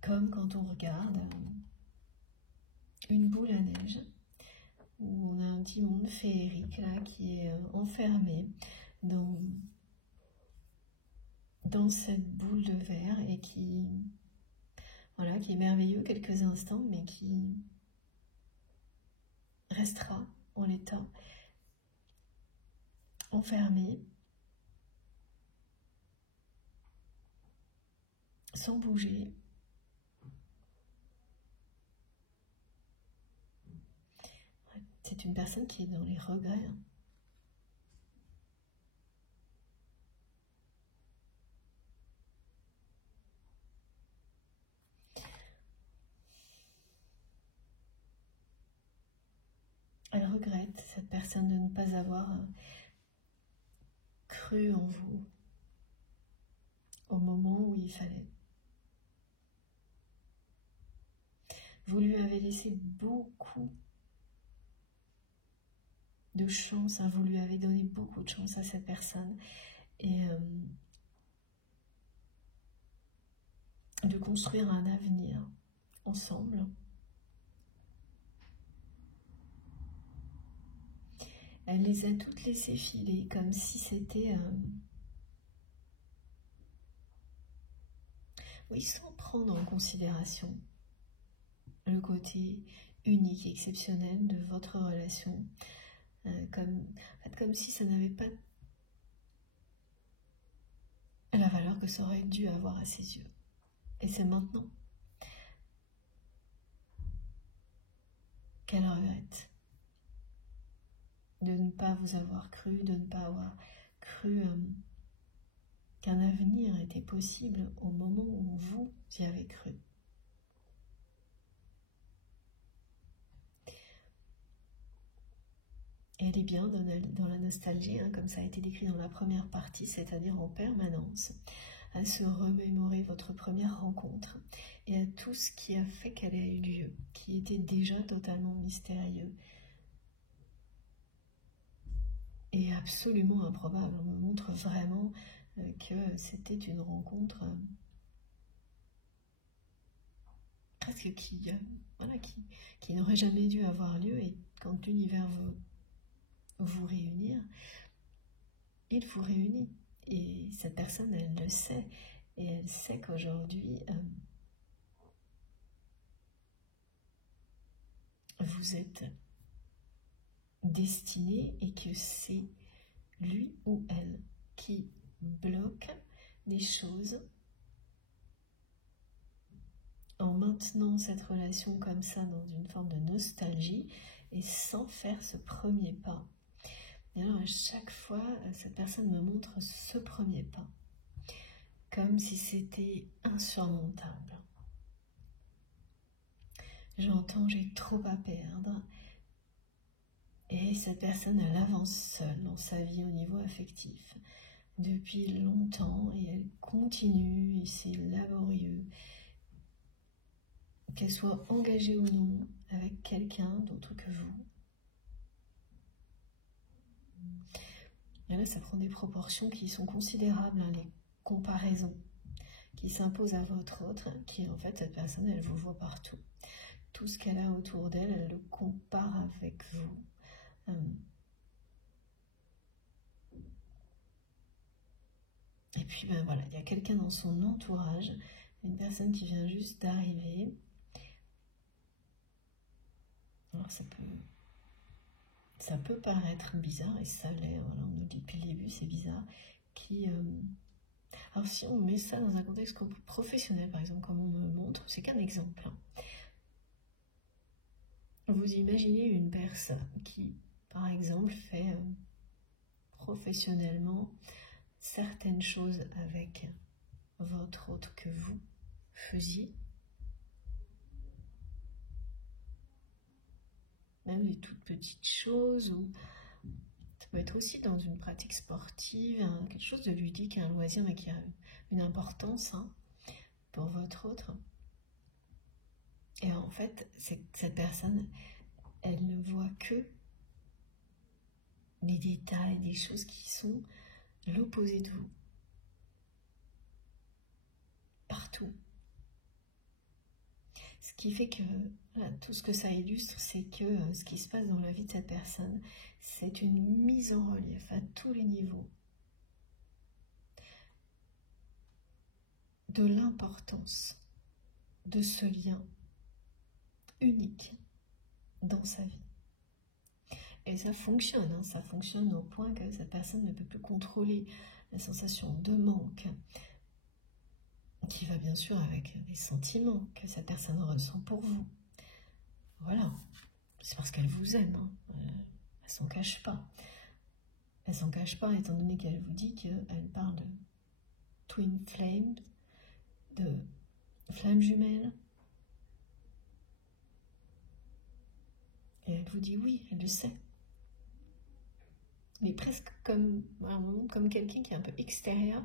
Comme quand on regarde une boule à neige, où on a un petit monde féerique là qui est enfermé dans cette boule de verre et qui est merveilleux quelques instants, mais qui restera en l'état enfermé, sans bouger. C'est une personne qui est dans les regrets. Hein. regrette, cette personne, de ne pas avoir cru en vous au moment où il fallait. Vous lui avez laissé beaucoup de chance, hein, vous lui avez donné beaucoup de chance à cette personne. Et de construire un avenir ensemble. Elle les a toutes laissées filer, comme si c'était... oui, sans prendre en considération le côté unique, exceptionnel de votre relation. Comme si ça n'avait pas la valeur que ça aurait dû avoir à ses yeux. Et c'est maintenant qu'elle regrette de ne pas vous avoir cru, de ne pas avoir cru qu'un avenir était possible au moment où vous y avez cru. Elle est bien dans la nostalgie, hein, comme ça a été décrit dans la première partie, c'est-à-dire en permanence, à se remémorer votre première rencontre et à tout ce qui a fait qu'elle a eu lieu, qui était déjà totalement mystérieux et absolument improbable. On me montre vraiment que c'était une rencontre presque qui n'aurait jamais dû avoir lieu, et quand l'univers veut vous réunir, il vous réunit. Et cette personne, elle le sait, et elle sait qu'aujourd'hui, vous êtes destiné et que c'est lui ou elle qui bloque des choses en maintenant cette relation comme ça dans une forme de nostalgie et sans faire ce premier pas. Et alors à chaque fois, cette personne me montre ce premier pas, comme si c'était insurmontable. J'entends, j'ai trop à perdre. Et cette personne, elle avance seule dans sa vie au niveau affectif depuis longtemps et elle continue, et c'est laborieux. Qu'elle soit engagée ou non avec quelqu'un d'autre que vous. Et là, ça prend des proportions qui sont considérables, hein, les comparaisons qui s'imposent à votre autre, qui en fait, cette personne, elle vous voit partout. Tout ce qu'elle a autour d'elle, elle le compare avec vous. Et puis, ben voilà, il y a quelqu'un dans son entourage, une personne qui vient juste d'arriver. Alors, ça peut paraître bizarre, et ça l'est, voilà, on nous dit depuis le début, c'est bizarre, alors si on met ça dans un contexte professionnel, par exemple, comme on me montre, c'est qu'un exemple. Vous imaginez une personne qui, par exemple, fait professionnellement certaines choses avec votre autre que vous faisiez, même les toutes petites choses, ou ça peut être aussi dans une pratique sportive, hein, quelque chose de ludique, un loisir, mais qui a une importance, hein, pour votre autre. Et en fait, cette personne, elle ne voit que les détails, des choses qui sont l'opposé de vous. Partout. Ce qui fait que voilà, tout ce que ça illustre, c'est que ce qui se passe dans la vie de cette personne, c'est une mise en relief à tous les niveaux de l'importance de ce lien unique dans sa vie. Et ça fonctionne, hein, ça fonctionne au point que cette personne ne peut plus contrôler la sensation de manque, qui va bien sûr avec les sentiments que cette personne ressent pour vous. Voilà, c'est parce qu'elle vous aime, hein. Elle s'en cache pas. Elle s'en cache pas étant donné qu'elle vous dit qu'elle parle de twin flame, de flamme jumelle. Et elle vous dit oui, elle le sait. mais presque comme, comme quelqu'un qui est un peu extérieur.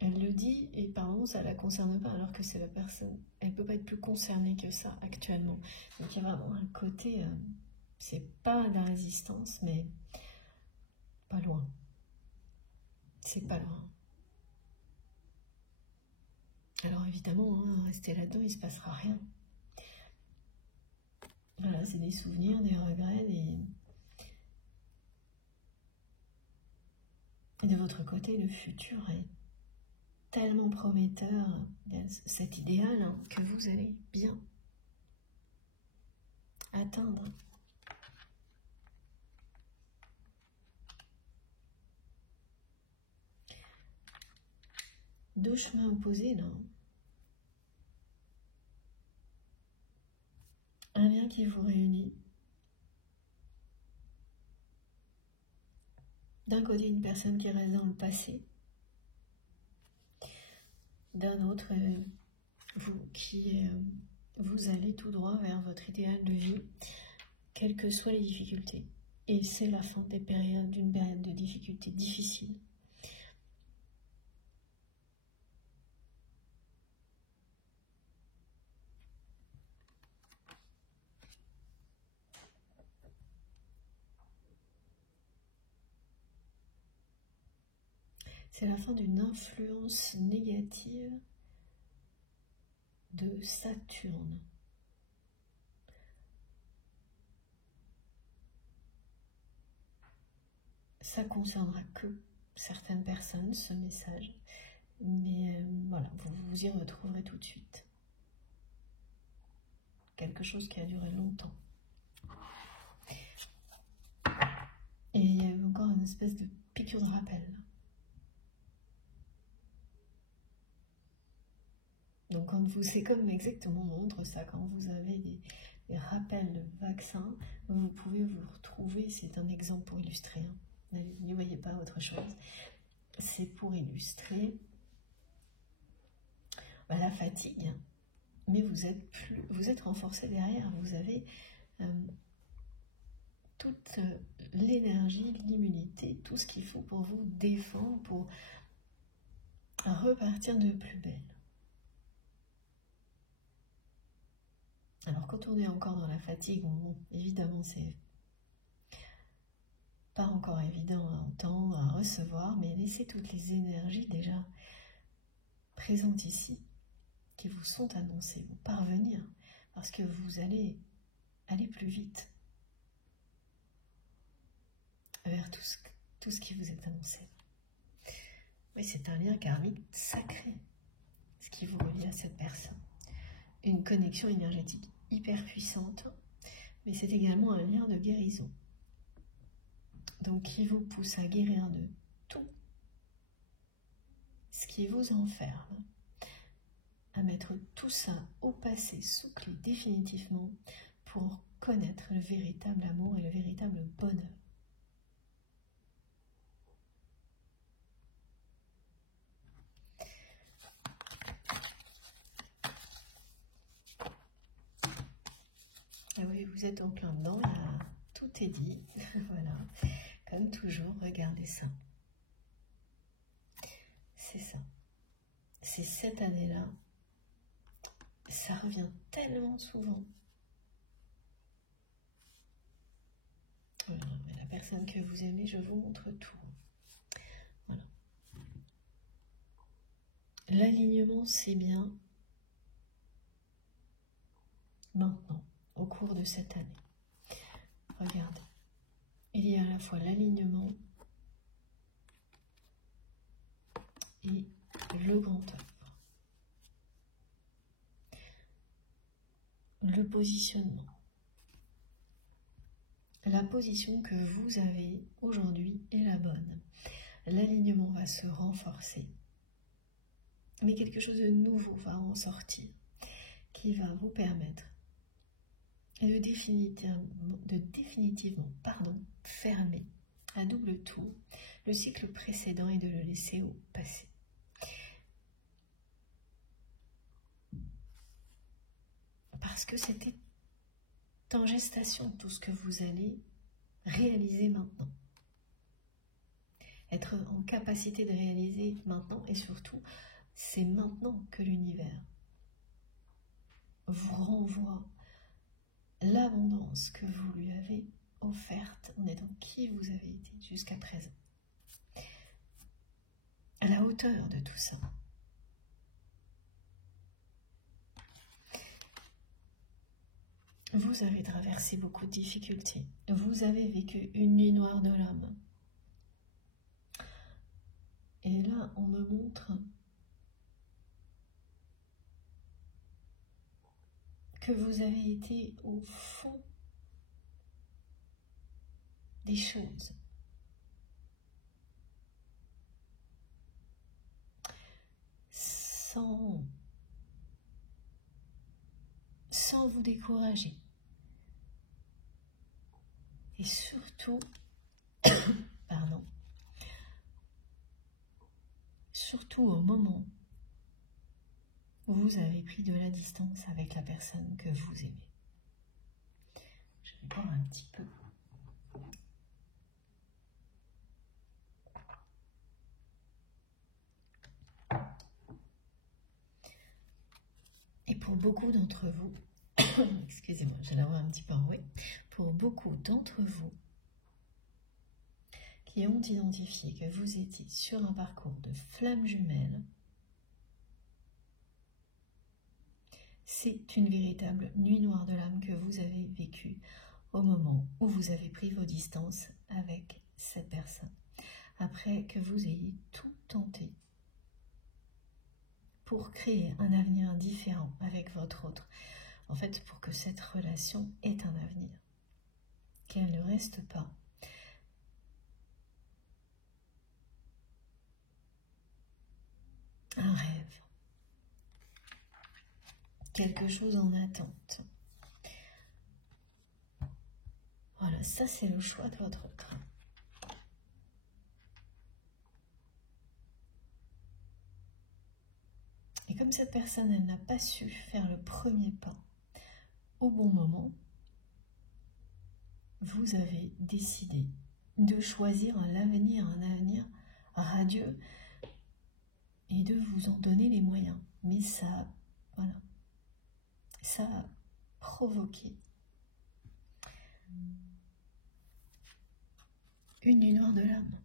Elle le dit et par moments ça la concerne pas alors que c'est la personne. Elle peut pas être plus concernée que ça actuellement. Donc il y a vraiment un côté, c'est pas de la résistance, mais pas loin. C'est pas loin. Alors évidemment, hein, rester là-dedans, il se passera rien. Voilà, c'est des souvenirs, des regrets, Et de votre côté, le futur est tellement prometteur, cet idéal hein, que vous allez bien atteindre. Deux chemins opposés là. Un lien qui vous réunit. D'un côté, une personne qui reste dans le passé. D'un autre, vous allez tout droit vers votre idéal de vie, quelles que soient les difficultés. Et c'est la fin d'une période de difficultés difficiles. C'est la fin d'une influence négative de Saturne. Ça concernera que certaines personnes, ce message. Mais voilà, vous vous y retrouverez tout de suite. Quelque chose qui a duré longtemps. Et il y a encore une espèce de piqûre de rappel. Donc quand c'est comme exactement montre ça, quand vous avez des rappels de vaccins, vous pouvez vous retrouver, c'est un exemple pour illustrer, hein. N'y voyez pas autre chose. C'est pour illustrer la fatigue, mais vous êtes renforcé derrière, vous avez toute l'énergie, l'immunité, tout ce qu'il faut pour vous défendre, pour repartir de plus belle. Alors quand on est encore dans la fatigue, bon, évidemment c'est pas encore évident à entendre, à recevoir, mais laissez toutes les énergies déjà présentes ici, qui vous sont annoncées, vous parvenir, parce que vous allez aller plus vite vers tout ce qui vous est annoncé. Oui, c'est un lien karmique sacré, ce qui vous relie à cette personne. Une connexion énergétique hyper puissante, mais c'est également un lien de guérison. Donc qui vous pousse à guérir de tout ce qui vous enferme, à mettre tout ça au passé sous clé définitivement pour connaître le véritable amour et le véritable bonheur. Ah oui, vous êtes en plein dedans, là, tout est dit, voilà, comme toujours, regardez ça. C'est ça. C'est cette année-là, ça revient tellement souvent. Voilà, mais la personne que vous aimez, je vous montre tout. Voilà. L'alignement, c'est bien maintenant, au cours de cette année. Regardez, il y a à la fois l'alignement et le grand œuvre. Le positionnement. La position que vous avez aujourd'hui est la bonne. L'alignement va se renforcer. Mais quelque chose de nouveau va en sortir, qui va vous permettre de définitivement fermer à double tour le cycle précédent et de le laisser au passé. Parce que c'était en gestation tout ce que vous allez réaliser maintenant. Être en capacité de réaliser maintenant, et surtout, c'est maintenant que l'univers vous renvoie l'abondance que vous lui avez offerte en étant qui vous avez été jusqu'à présent. À la hauteur de tout ça. Vous avez traversé beaucoup de difficultés. Vous avez vécu une nuit noire de l'âme. Et là, on me montre que vous avez été au fond des choses. Sans vous décourager. Et surtout, pardon, surtout au moment où vous avez pris de la distance avec la personne que vous aimez. Je vais boire un petit peu. Et pour beaucoup d'entre vous, excusez-moi, je vais l'avoir un petit peu enroué. Pour beaucoup d'entre vous qui ont identifié que vous étiez sur un parcours de flamme jumelle, c'est une véritable nuit noire de l'âme que vous avez vécue au moment où vous avez pris vos distances avec cette personne. Après que vous ayez tout tenté pour créer un avenir différent avec votre autre. En fait, pour que cette relation ait un avenir. Qu'elle ne reste pas un rêve. Quelque chose en attente. Voilà, ça c'est le choix de votre autre. Et comme cette personne, elle n'a pas su faire le premier pas au bon moment, vous avez décidé de choisir un avenir radieux et de vous en donner les moyens. Mais ça, voilà, ça a provoqué une nuit noire de l'âme.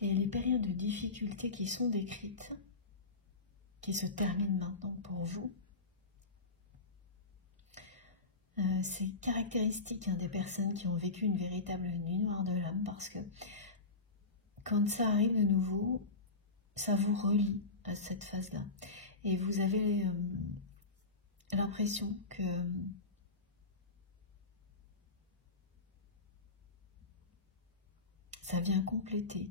Et les périodes de difficulté qui sont décrites, qui se terminent maintenant pour vous, c'est caractéristique des personnes qui ont vécu une véritable nuit noire de l'âme, parce que quand ça arrive de nouveau, ça vous relie à cette phase-là. Et vous avez l'impression que ça vient compléter,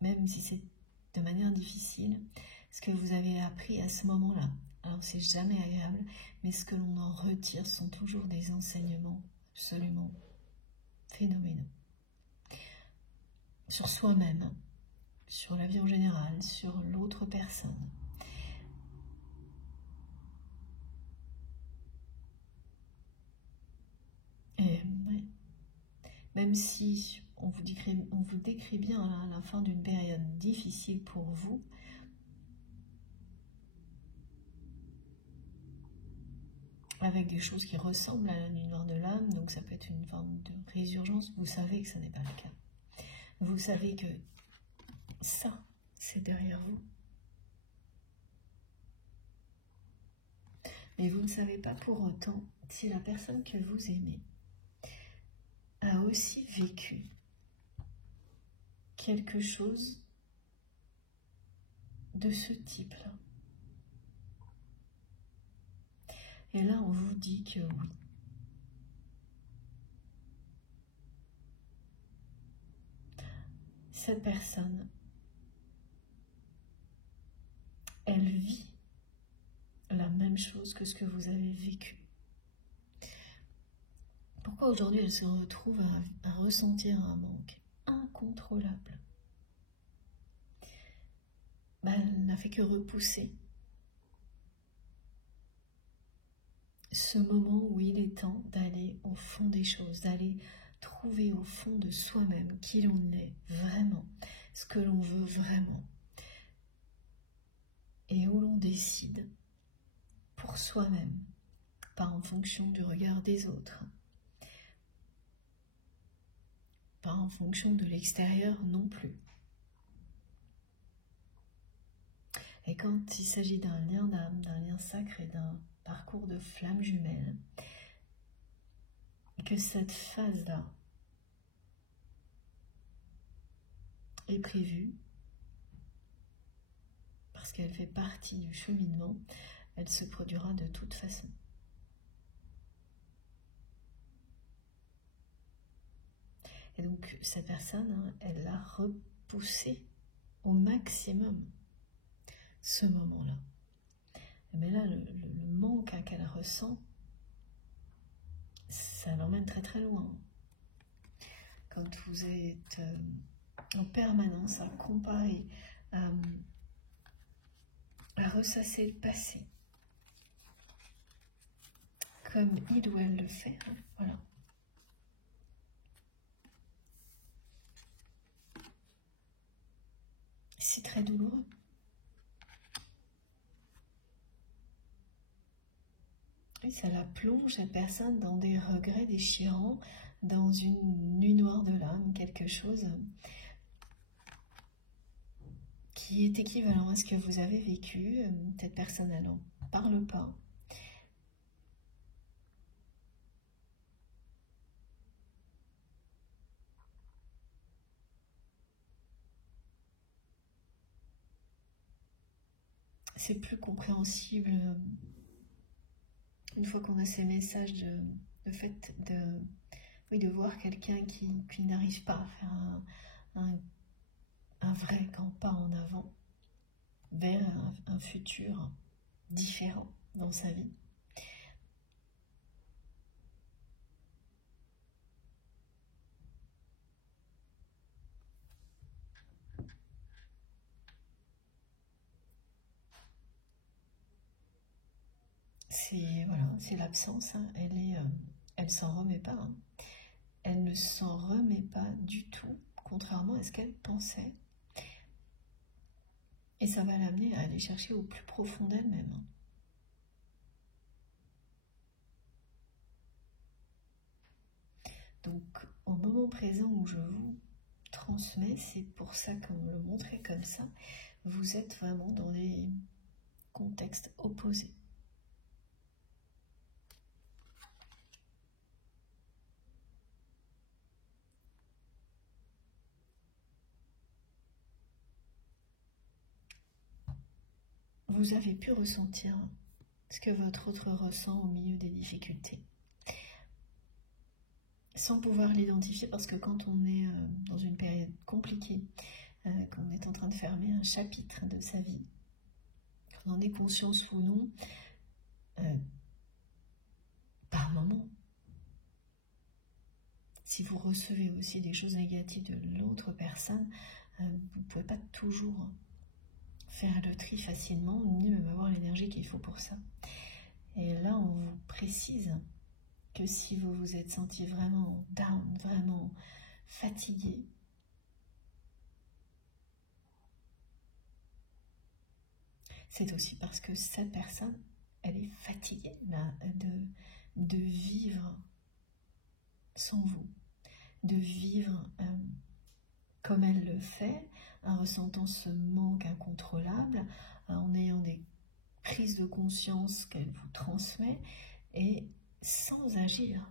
même si c'est de manière difficile, ce que vous avez appris à ce moment-là. Alors c'est jamais agréable, mais ce que l'on en retire sont toujours des enseignements absolument phénoménaux. Sur soi-même, sur la vie en général, sur l'autre personne. Et ouais, même si on vous décrit bien à la fin d'une période difficile pour vous, avec des choses qui ressemblent à la nuit noire de l'âme, donc ça peut être une forme de résurgence, vous savez que ce n'est pas le cas. Vous savez que ça, c'est derrière vous. Mais vous ne savez pas pour autant si la personne que vous aimez a aussi vécu quelque chose de ce type-là. Et là, on vous dit que oui. Cette personne, elle vit la même chose que ce que vous avez vécu. Pourquoi aujourd'hui elle se retrouve à ressentir un manque incontrôlable? elle n'a fait que repousser ce moment où il est temps d'aller au fond des choses, d'aller trouver au fond de soi-même qui l'on est vraiment, ce que l'on veut vraiment, et où l'on décide pour soi-même, pas en fonction du regard des autres, pas en fonction de l'extérieur non plus. Et quand il s'agit d'un lien d'âme, d'un lien sacré, d'un parcours de flamme jumelle, et que cette phase-là est prévue, parce qu'elle fait partie du cheminement, elle se produira de toute façon. Et donc cette personne, elle l'a repoussé au maximum ce moment-là. Mais là, le manque qu'elle ressent, ça l'emmène très très loin. Quand vous êtes en permanence à comparer, à ressasser le passé, comme il ou elle le fait, hein, voilà. C'est très douloureux. Et ça la plonge, cette personne, dans des regrets déchirants, dans une nuit noire de l'âme, quelque chose qui est équivalent à ce que vous avez vécu. Cette personne, elle n'en parle pas. C'est plus compréhensible une fois qu'on a ces messages, le fait de voir quelqu'un qui n'arrive pas à faire un vrai grand pas en avant vers un futur différent dans sa vie. C'est l'absence, hein. Elle s'en remet pas, hein. Elle ne s'en remet pas du tout, contrairement à ce qu'elle pensait. Et ça va l'amener à aller chercher au plus profond d'elle-même, hein. Donc, au moment présent où je vous transmets, c'est pour ça qu'on me le montrait comme ça, vous êtes vraiment dans des contextes opposés. Vous avez pu ressentir ce que votre autre ressent au milieu des difficultés, sans pouvoir l'identifier, parce que quand on est dans une période compliquée, qu'on est en train de fermer un chapitre de sa vie, qu'on en ait conscience ou non, par moment, si vous recevez aussi des choses négatives de l'autre personne, vous ne pouvez pas toujours faire le tri facilement, ni même avoir l'énergie qu'il faut pour ça. Et là, on vous précise que si vous vous êtes senti vraiment down, vraiment fatigué, c'est aussi parce que cette personne, elle est fatiguée de vivre sans vous, de vivre comme elle le fait, en ressentant ce manque incontrôlable, en ayant des prises de conscience qu'elle vous transmet, et sans agir.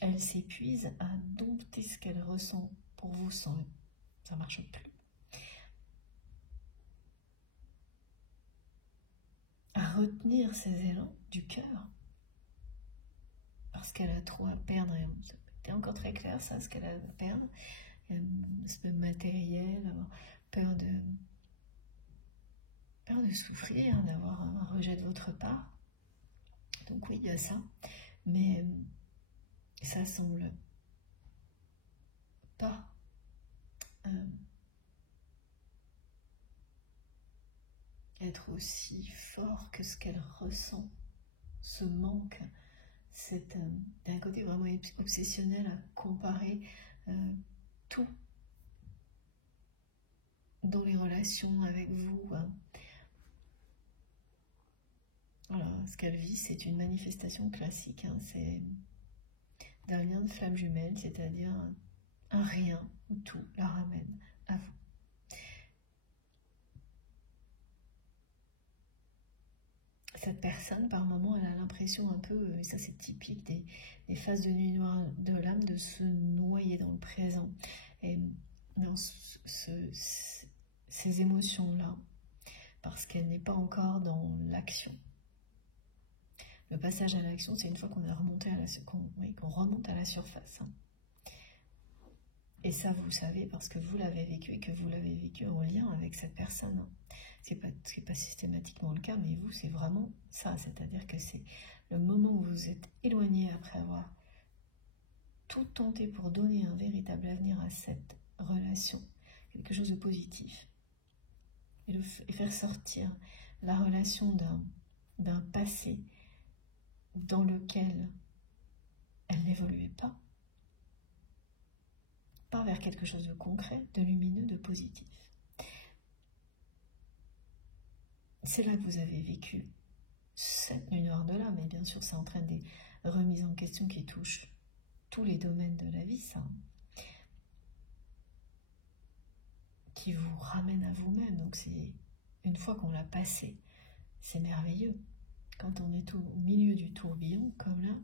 Elle s'épuise à dompter ce qu'elle ressent pour vous sans eux. Ça ne marche plus. À retenir ces élans du cœur, parce qu'elle a trop à perdre. C'était encore très clair ça, ce qu'elle a à perdre. Ce matériel, avoir peur de souffrir, d'avoir un rejet de votre part. Donc oui, il y a ça, mais ça semble pas être aussi fort que ce qu'elle ressent, ce manque, d'un côté vraiment obsessionnel à comparer tout dans les relations avec vous. Voilà, ce qu'elle vit, c'est une manifestation classique, c'est d'un lien de flamme jumelle, c'est-à-dire un rien où tout la ramène à vous. Cette personne, par moment, elle a l'impression un peu, et ça c'est typique des phases de nuit noire de l'âme, de se noyer dans le présent. Et dans ces émotions-là, parce qu'elle n'est pas encore dans l'action. Le passage à l'action, c'est une fois qu'on a remonté qu'on remonte à la surface. Et ça, vous savez, parce que vous l'avez vécu et que vous l'avez vécu en lien avec cette personne. C'est pas systématiquement le cas, mais vous, c'est vraiment ça. C'est-à-dire que c'est le moment où vous êtes éloigné après avoir tout tenté pour donner un véritable avenir à cette relation, quelque chose de positif. Et faire sortir la relation d'un passé dans lequel elle n'évoluait pas vers quelque chose de concret, de lumineux, de positif. C'est là que vous avez vécu cette nuit noire de l'âme, et bien sûr ça entraîne des remises en question qui touchent tous les domaines de la vie, ça, qui vous ramène à vous-même. Donc c'est une fois qu'on l'a passé, c'est merveilleux. Quand on est au milieu du tourbillon, comme là,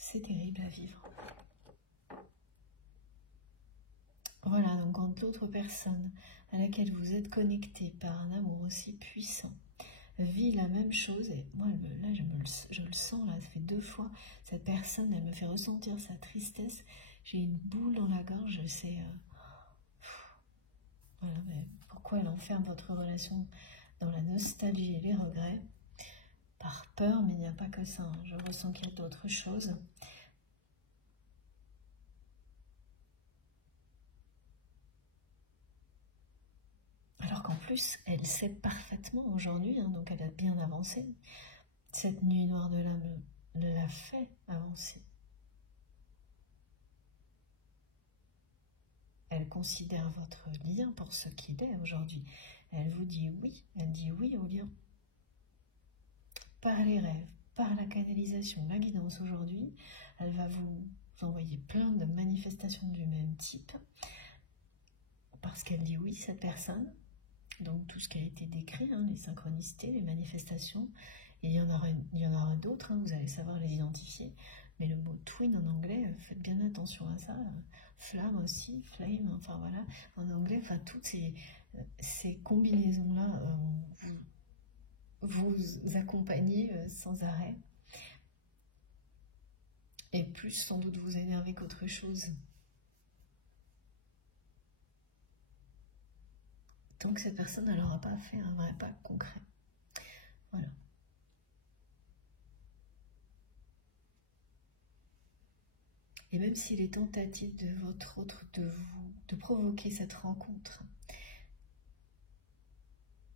c'est terrible à vivre. Voilà, donc quand l'autre personne à laquelle vous êtes connecté par un amour aussi puissant vit la même chose, et moi là je le sens, là, ça fait 2 fois, cette personne, elle me fait ressentir sa tristesse, j'ai une boule dans la gorge, voilà, mais pourquoi elle enferme votre relation dans la nostalgie et les regrets? Par peur, mais il n'y a pas que ça, hein. Je ressens qu'il y a d'autres choses. Alors qu'en plus, elle sait parfaitement aujourd'hui, hein, donc elle a bien avancé. Cette nuit noire de l'âme l'a fait avancer. Elle considère votre lien pour ce qu'il est aujourd'hui. Elle vous dit oui, elle dit oui au lien. Par les rêves, par la canalisation, la guidance aujourd'hui, elle va vous envoyer plein de manifestations du même type. Parce qu'elle dit oui, cette personne. Donc tout ce qui a été décrit, hein, les synchronicités, les manifestations, et il y en aura d'autres, hein, vous allez savoir les identifier. Mais le mot twin en anglais, faites bien attention à ça. Flamme aussi, flame, enfin voilà, en anglais, enfin toutes ces combinaisons-là vous accompagnez sans arrêt. Et plus sans doute vous énerver qu'autre chose. Donc cette personne, elle n'aura pas fait un vrai pas concret. Voilà. Et même si les tentatives de votre autre, de provoquer cette rencontre,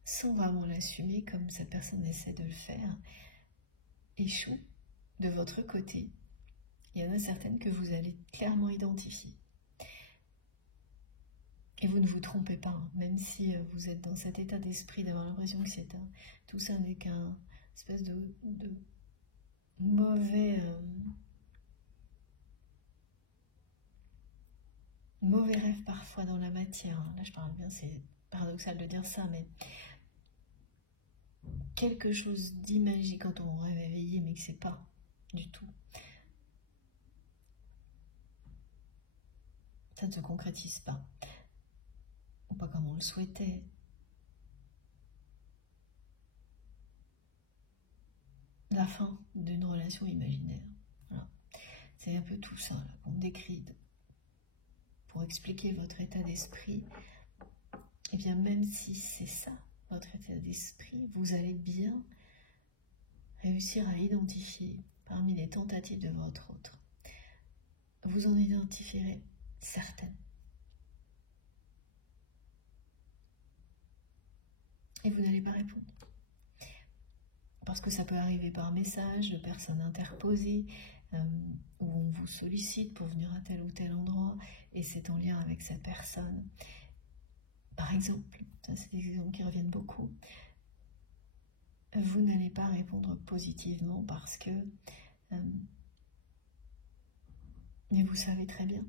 sans vraiment l'assumer comme cette personne essaie de le faire, échouent de votre côté, il y en a certaines que vous allez clairement identifier. Et vous ne vous trompez pas, hein, même si vous êtes dans cet état d'esprit d'avoir l'impression que tout ça n'est qu'un espèce de mauvais rêve parfois dans la matière. Là je parle bien, c'est paradoxal de dire ça, mais quelque chose d'imagique quand on rêve éveillé, mais que c'est pas du tout. Ça ne se concrétise pas. Ou pas comme on le souhaitait. La fin d'une relation imaginaire. Voilà. C'est un peu tout ça qu'on décrit pour expliquer votre état d'esprit. Et bien même si c'est ça, votre état d'esprit, vous allez bien réussir à identifier parmi les tentatives de votre autre. Vous en identifierez certaines. et vous n'allez pas répondre. Parce que ça peut arriver par message, de personnes interposées, où on vous sollicite pour venir à tel ou tel endroit, et c'est en lien avec cette personne. Par exemple, ça c'est des exemples qui reviennent beaucoup, vous n'allez pas répondre positivement parce que, mais vous savez très bien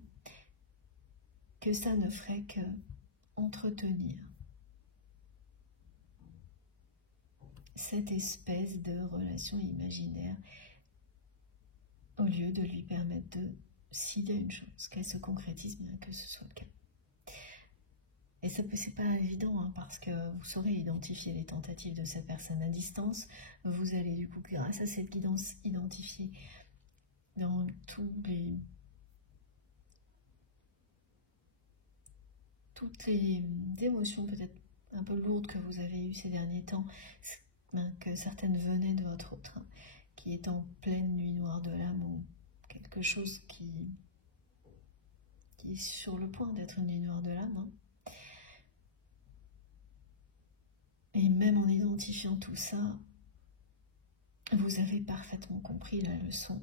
que ça ne ferait que entretenir cette espèce de relation imaginaire au lieu de lui permettre de, s'il y a une chose, qu'elle se concrétise, bien que ce soit le cas. Et ça, c'est pas évident, hein, parce que vous saurez identifier les tentatives de cette personne à distance. Vous allez du coup, grâce à cette guidance, identifier dans toutes les émotions peut-être un peu lourdes que vous avez eues ces derniers temps, que certaines venaient de votre autre, qui est en pleine nuit noire de l'âme, ou quelque chose qui est sur le point d'être une nuit noire de l'âme, hein. Et même en identifiant tout ça, vous avez parfaitement compris la leçon.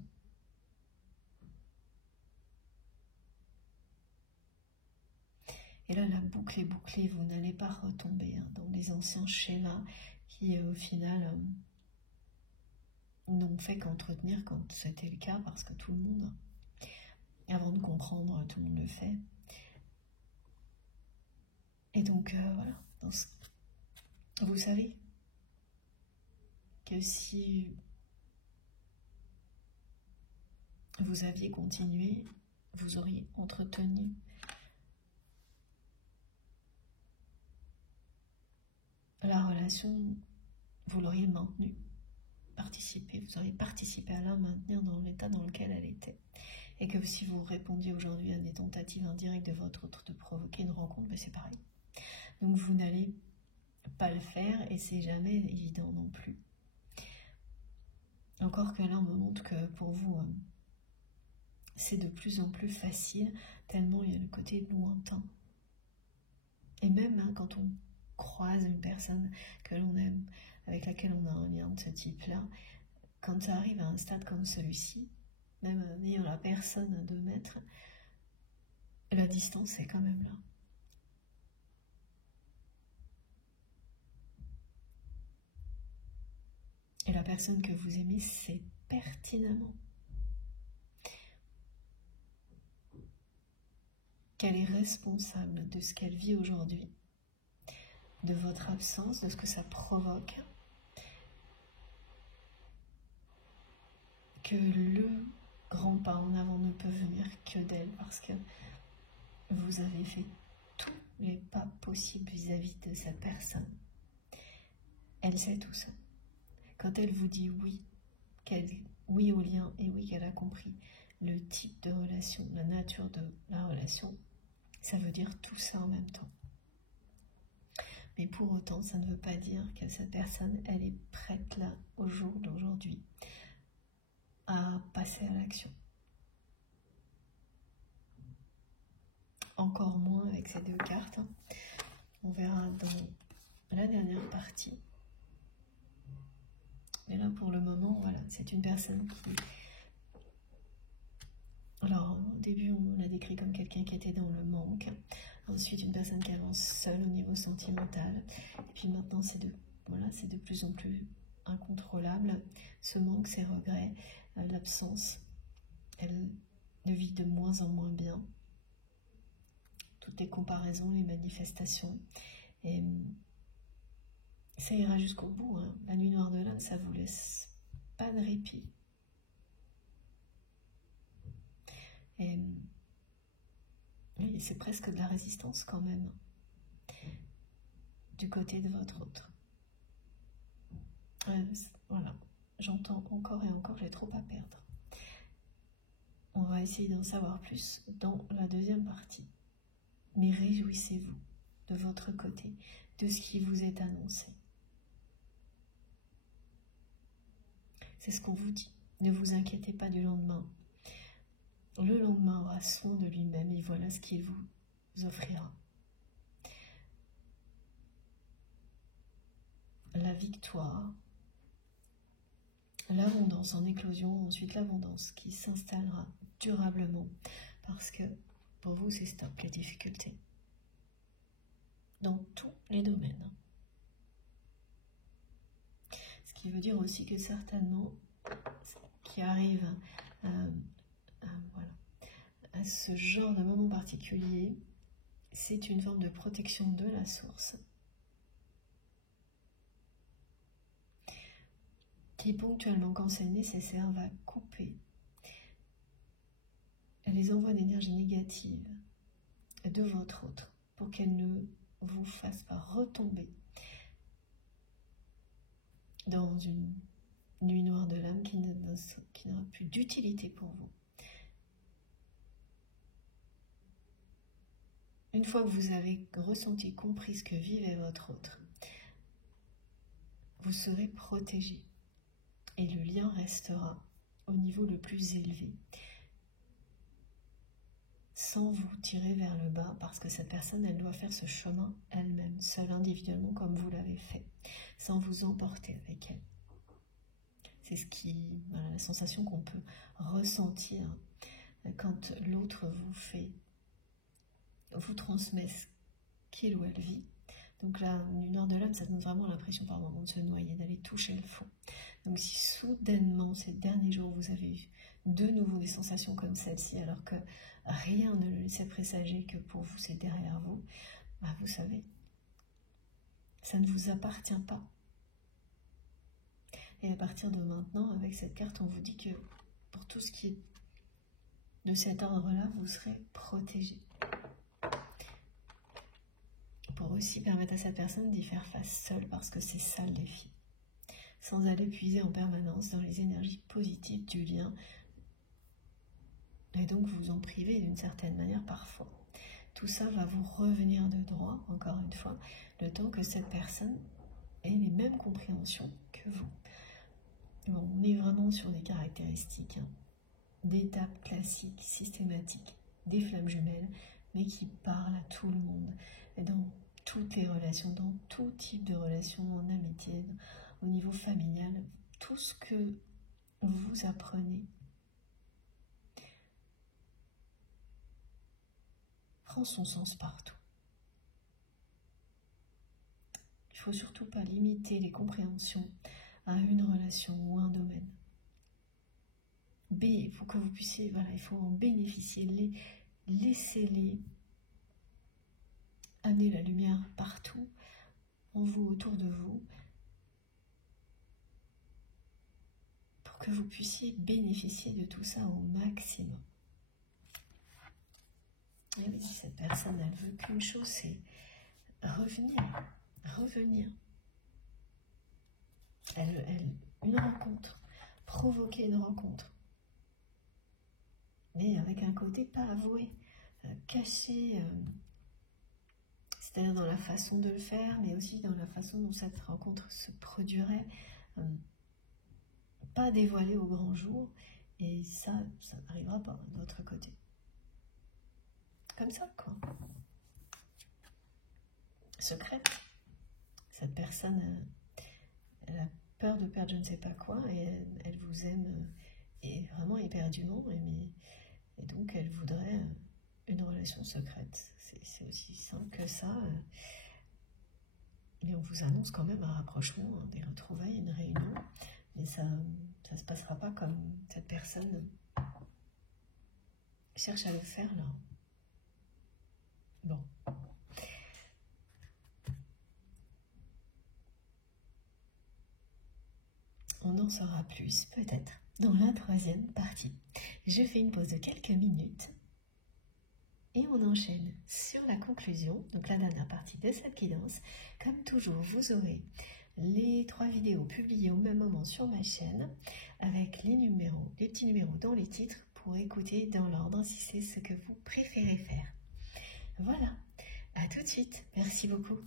Et là, la boucle est bouclée, vous n'allez pas retomber dans les anciens schémas qui, au final, n'ont fait qu'entretenir quand c'était le cas, parce que tout le monde, avant de comprendre, tout le monde le fait. Et donc, voilà. Vous savez que si vous aviez continué, vous auriez entretenu la relation, vous l'auriez maintenue, vous auriez participé à la maintenir dans l'état dans lequel elle était. Et que si vous répondiez aujourd'hui à des tentatives indirectes de votre autre de provoquer une rencontre, ben c'est pareil. Donc vous n'allez pas le faire, et c'est jamais évident non plus. Encore que là, on me montre que pour vous, c'est de plus en plus facile, tellement il y a le côté lointain. Et même quand on croise une personne que l'on aime, avec laquelle on a un lien de ce type-là, quand ça arrive à un stade comme celui-ci, même en ayant la personne à 2 mètres, la distance est quand même là. Et la personne que vous aimez sait pertinemment qu'elle est responsable de ce qu'elle vit aujourd'hui, de votre absence, de ce que ça provoque, que le grand pas en avant ne peut venir que d'elle, parce que vous avez fait tous les pas possibles vis-à-vis de cette personne. Elle sait tout ça. Quand elle vous dit oui, oui au lien, et oui qu'elle a compris le type de relation, la nature de la relation, ça veut dire tout ça en même temps. Mais pour autant, ça ne veut pas dire que cette personne, elle est prête là, au jour d'aujourd'hui, à passer à l'action. Encore moins avec ces 2 cartes. On verra dans la dernière partie. Mais là, pour le moment, voilà, c'est une personne qui... Alors, au début, on l'a décrit comme quelqu'un qui était dans le manque. Ensuite, une personne qui avance seule au niveau sentimental. Et puis maintenant, c'est de plus en plus incontrôlable. Ce manque, ces regrets, l'absence, elle le vit de moins en moins bien. Toutes les comparaisons, les manifestations. Et ça ira jusqu'au bout, hein. La nuit noire de l'âme, ça vous laisse pas de répit. Et oui, c'est presque de la résistance quand même, du côté de votre autre. Voilà, j'entends encore et encore, j'ai trop à perdre. On va essayer d'en savoir plus dans la deuxième partie. Mais réjouissez-vous de votre côté, de ce qui vous est annoncé. C'est ce qu'on vous dit. Ne vous inquiétez pas du lendemain. Le lendemain aura soin de lui-même et voilà ce qu'il vous offrira. la victoire, l'abondance en éclosion, ensuite l'abondance qui s'installera durablement parce que pour vous c'est stop les difficultés dans tous les domaines. Ce qui veut dire aussi que certainement ce qui arrive voilà, à ce genre de moment particulier, c'est une forme de protection de la source qui ponctuellement, quand c'est nécessaire, va couper les envois d'énergie négative de votre autre pour qu'elle ne vous fasse pas retomber dans une nuit noire de l'âme qui n'aura plus d'utilité pour vous. Une fois que vous avez ressenti, compris ce que vivait votre autre, vous serez protégé et le lien restera au niveau le plus élevé, sans vous tirer vers le bas, parce que cette personne, elle doit faire ce chemin elle-même, seule, individuellement, comme vous l'avez fait, sans vous emporter avec elle. C'est voilà, la sensation qu'on peut ressentir quand l'autre vous transmet ce qu'il ou elle vit. Donc là, une heure de l'âme, ça donne vraiment l'impression par moment de se noyer, d'aller toucher le fond. Donc si soudainement, ces derniers jours, vous avez eu de nouveau des sensations comme celle-ci, alors que rien ne le laissait présager que pour vous, c'est derrière vous, bah vous savez, ça ne vous appartient pas. Et à partir de maintenant, avec cette carte, on vous dit que pour tout ce qui est de cet ordre-là, vous serez protégé. Pour aussi permettre à cette personne d'y faire face seule, parce que c'est ça le défi. Sans aller puiser en permanence dans les énergies positives du lien, et donc vous en priver d'une certaine manière parfois. Tout ça va vous revenir de droit, encore une fois, le temps que cette personne ait les mêmes compréhensions que vous. Bon, on est vraiment sur des caractéristiques, d'étapes classiques, systématiques, des flammes jumelles, mais qui parlent à tout le monde, et dans toutes les relations, dans tout type de relations, en amitié, au niveau familial, tout ce que vous apprenez prend son sens partout. Il ne faut surtout pas limiter les compréhensions à une relation ou un domaine. Il faut que vous puissiez, voilà, il faut en bénéficier, laissez-les amener la lumière partout, en vous, autour de vous, pour que vous puissiez bénéficier de tout ça au maximum. Et oui, cette personne, elle veut qu'une chose, c'est revenir. Une rencontre, provoquer une rencontre. Mais avec un côté pas avoué, caché, c'est-à-dire dans la façon de le faire, mais aussi dans la façon dont cette rencontre se produirait, pas dévoilé au grand jour, et ça n'arrivera pas de votre côté. Comme ça, quoi. Secrète. Cette personne, elle a peur de perdre je ne sais pas quoi, et elle vous aime et vraiment éperdument, et donc elle voudrait une relation secrète. C'est aussi simple que ça. Et on vous annonce quand même un rapprochement, des retrouvailles, une réunion, mais ça ne se passera pas comme cette personne cherche à le faire là. Bon. On en saura plus, peut-être, dans la troisième partie. Je fais une pause de quelques minutes et on enchaîne sur la conclusion, donc la dernière partie de cette guidance. Comme toujours, vous aurez les 3 vidéos publiées au même moment sur ma chaîne, avec les petits numéros dans les titres pour écouter dans l'ordre si c'est ce que vous préférez faire. Voilà, à tout de suite, merci beaucoup.